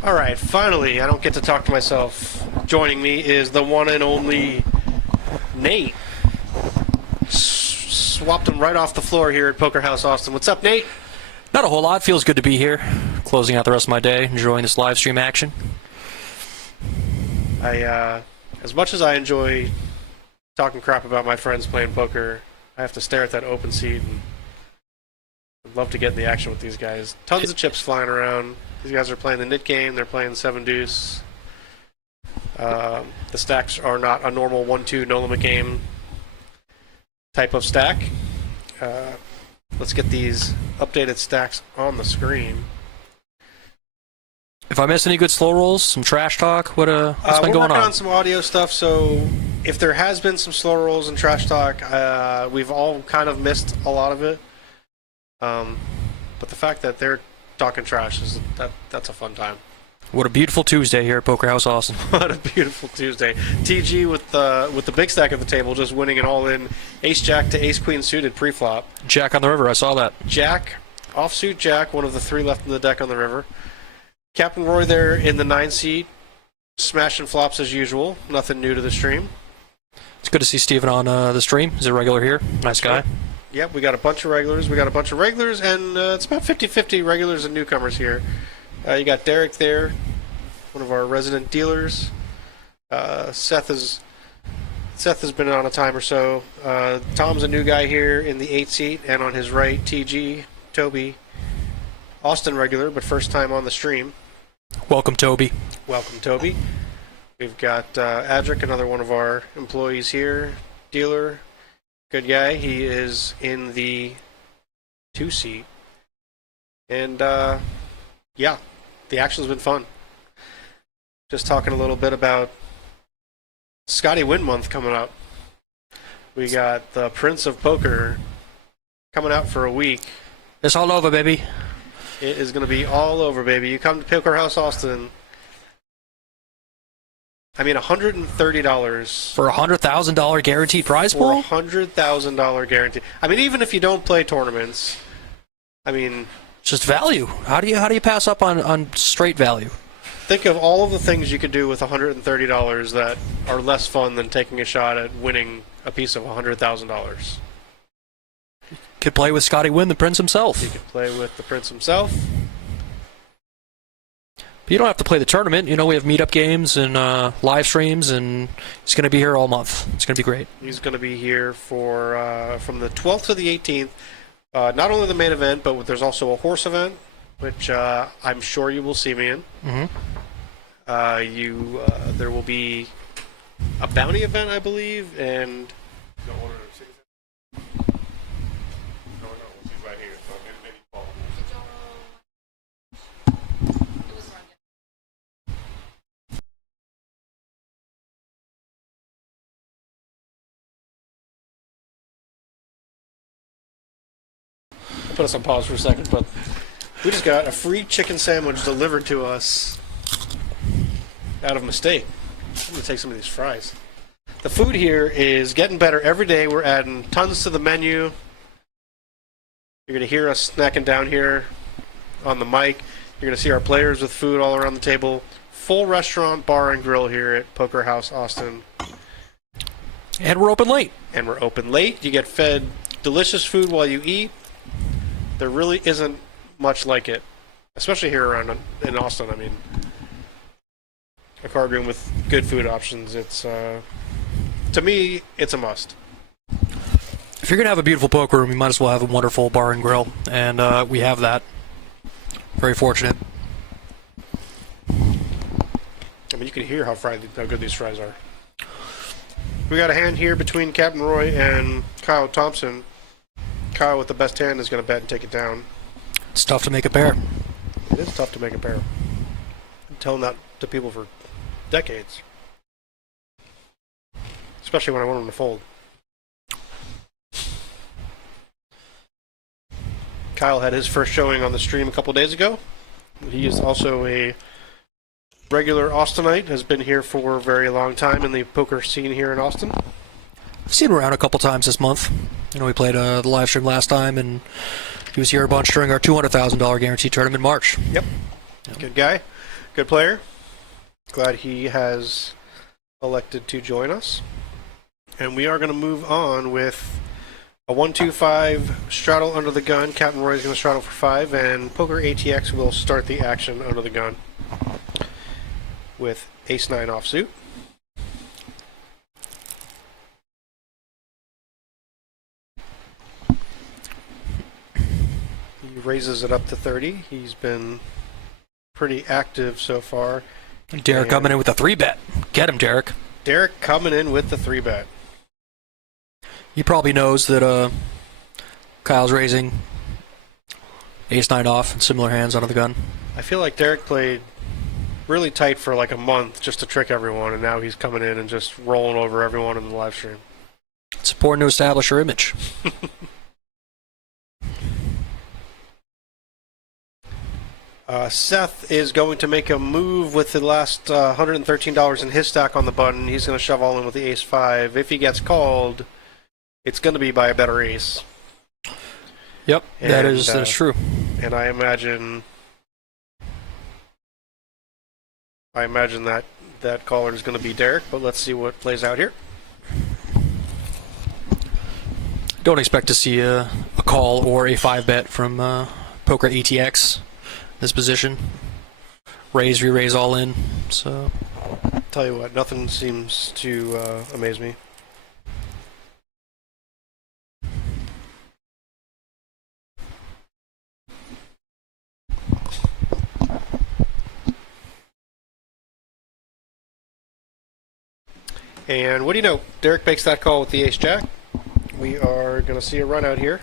All right, finally, I don't get to talk to myself. Joining me is the one and only Nate. Swapped him right off the floor here at Poker House Austin. What's up, Nate? Not a whole lot. Feels good to be here. Closing out the rest of my day, enjoying this live stream action. As much as I enjoy talking crap about my friends playing poker, I have to stare at that open seat, and I'd love to get in the action with these guys. Tons of chips flying around. These guys are playing the nit game. They're playing 7 deuce. The stacks are not a normal 1-2 no limit game type of stack. Let's get these updated stacks on the screen. If I miss any good slow rolls, some trash talk, what's been we're going working on? on some audio stuff, so if there has been some slow rolls and trash talk, we've all kind of missed a lot of it. But the fact that they're talking trash that's a fun time. What a beautiful Tuesday here at Poker House Austin. What a beautiful Tuesday. TG with the big stack at the table, just winning an all-in ace-jack to ace-queen suited pre-flop. Jack on the river, I saw that. Jack, offsuit Jack, one of the 3 left in the deck on the river. Captain Roy there in the 9 seat, smashing flops as usual. Nothing new to the stream. It's good to see Steven on the stream. He's a regular here. Nice guy. Yep, we got a bunch of regulars. And it's about 50-50 regulars and newcomers here. You got Derek there, one of our resident dealers. Seth has been on a time or so. Tom's a new guy here in the 8 seat, and on his right, TG, Toby, Austin regular, but first time on the stream. Welcome, Toby. Welcome, Toby. We've got Adric, another one of our employees here, dealer, good guy. He is in the 2 seat. And, yeah, the action's been fun. Just talking a little bit about Scotty Win Month coming up. We got the Prince of Poker coming out for a week. It's all over, baby. It is going to be all over, baby. You come to Poker House Austin. I mean, $130 For a $100,000 guaranteed prize pool? for a $100,000 guarantee. I mean, even if you don't play tournaments, I mean, It's just value. How do you pass up on straight value? think of all of the things you could do with $130 that are less fun than taking a shot at winning a piece of $100,000. Could play with Scotty Wynn, the Prince himself. You could play with the Prince himself. But you don't have to play the tournament. You know, we have meetup games and live streams, and he's going to be here all month. It's going to be great. He's going to be here for from the 12th to the 18th. Not only the main event, but there's also a horse event, which I'm sure you will see me in. Mm-hmm. There will be a bounty event, I believe, and put us on pause for a second, but we just got a free chicken sandwich delivered to us out of mistake. I'm going to take some of these fries. The food here is getting better every day. We're adding tons to the menu. You're going to hear us snacking down here on the mic. You're going to see our players with food all around the table. Full restaurant, bar, and grill here at Poker House Austin. And we're open late. And we're open late. You get fed delicious food while you eat. There really isn't much like it, especially here around in Austin. I mean, a card room with good food options. It's to me, it's a must. If you're gonna have a beautiful poker room, you might as well have a wonderful bar and grill, and we have that. Very fortunate. I mean, you can hear how good these fries are. We got a hand here between Captain Roy and Kyle Thompson. Kyle with the best hand is going to bet and take it down. It's tough to make a pair. It is tough to make a pair. I'm telling that to people for decades. Especially when I want them to fold. Kyle had his first showing on the stream a couple days ago. He is also a regular Austinite, has been here for a very long time in the poker scene here in Austin. I've seen him around a couple times this month. You know, we played the live stream last time, and he was here a bunch during our $200,000 guarantee tournament in March. Yep. Good guy. Good player. Glad he has elected to join us. And we are going to move on with a 1-2-5 straddle under the gun. Captain Roy is going to straddle for 5, and Poker ATX will start the action under the gun with Ace-9 offsuit. He raises it up to 30. He's been pretty active so far. Derek coming in with a 3-bet. Get him, Derek. Derek coming in with the 3-bet. He probably knows that Kyle's raising Ace-9 off and similar hands under the gun. I feel like Derek played really tight for like a month just to trick everyone, and now he's coming in and just rolling over everyone in the live stream. It's important to establish your image. Seth is going to make a move with the last $113 in his stack on the button. He's going to shove all in with the Ace-5. If he gets called, it's going to be by a better ace. Yep, that's true. And I imagine that caller is going to be Derek, but let's see what plays out here. Don't expect to see a call or a 5-bet from Poker ATX this position. Raise, re-raise all in. So, tell you what, nothing seems to amaze me. And what do you know? Derek makes that call with the Ace-Jack. We are going to see a run out here.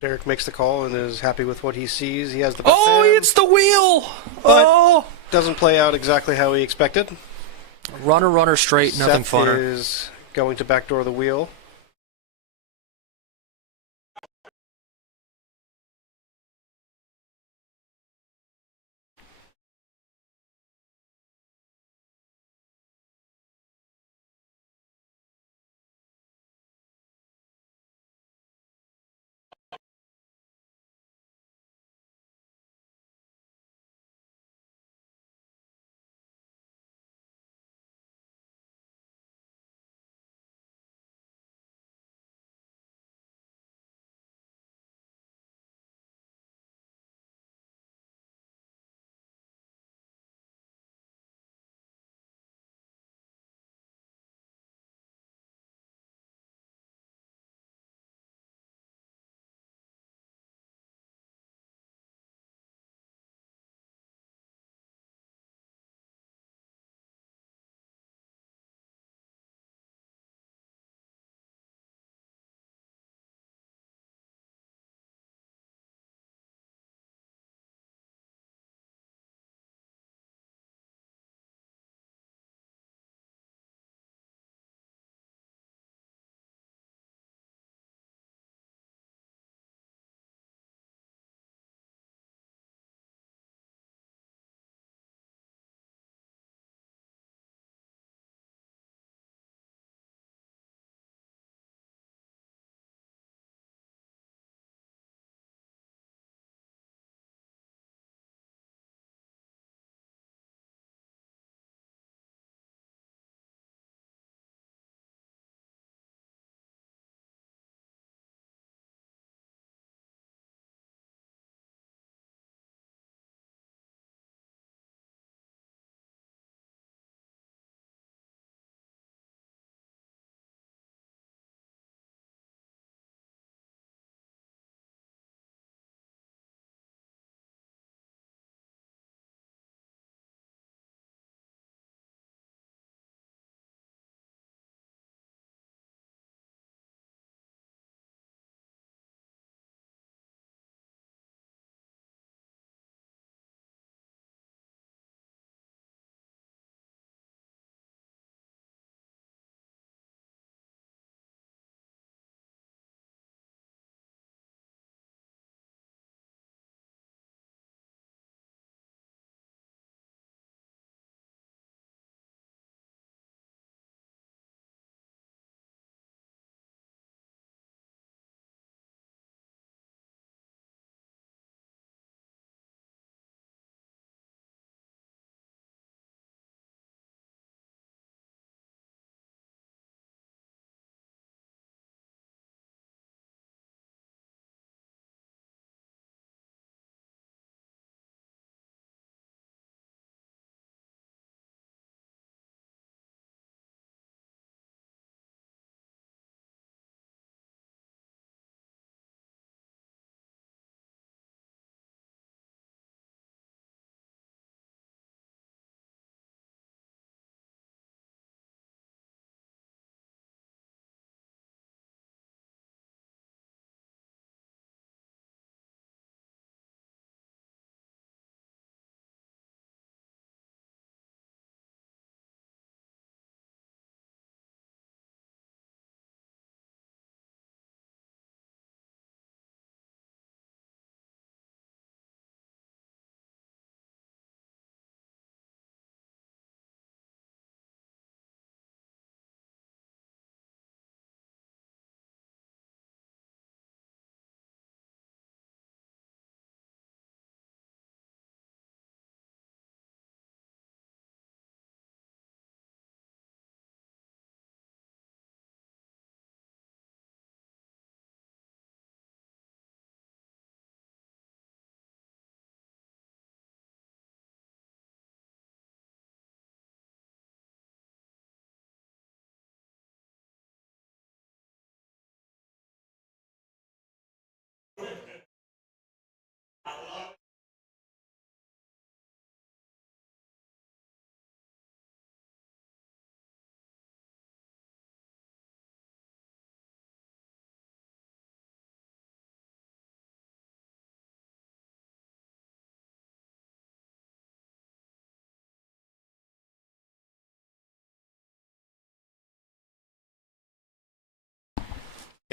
Derek makes the call and is happy with what he sees. He has the best hand, it's the wheel! but doesn't play out exactly how he expected. Runner straight, nothing Seth funner. is going to backdoor the wheel.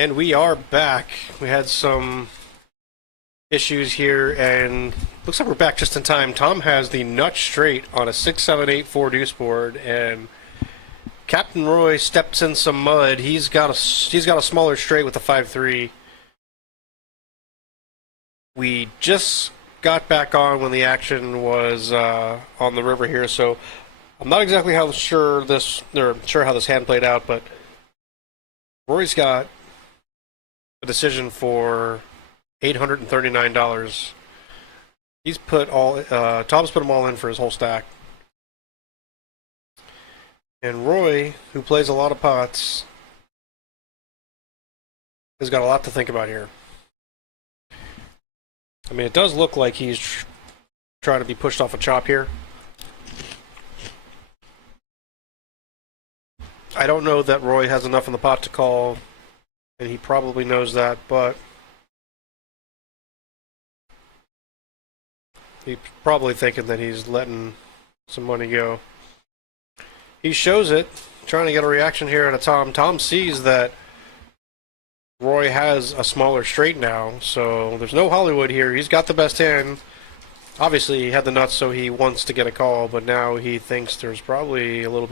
And we are back. We had some issues here, and looks like we're back just in time. Tom has the nut straight on a 6-7-8-4 deuce board, and Captain Roy steps in some mud. He's got a smaller straight with a 5-3. We just got back on when the action was on the river here, so I'm not exactly sure how this hand played out, but Roy's got a decision for $839. He's put Tom's put them all in for his whole stack. And Roy, who plays a lot of pots, has got a lot to think about here. I mean, it does look like he's trying to be pushed off a chop here. I don't know that Roy has enough in the pot to call, and he probably knows that, but he's probably thinking that he's letting some money go. He shows it, trying to get a reaction here at a Tom. Tom sees that Roy has a smaller straight now, so there's no Hollywood here. He's got the best hand. Obviously, he had the nuts, so he wants to get a call, but now he thinks there's probably a little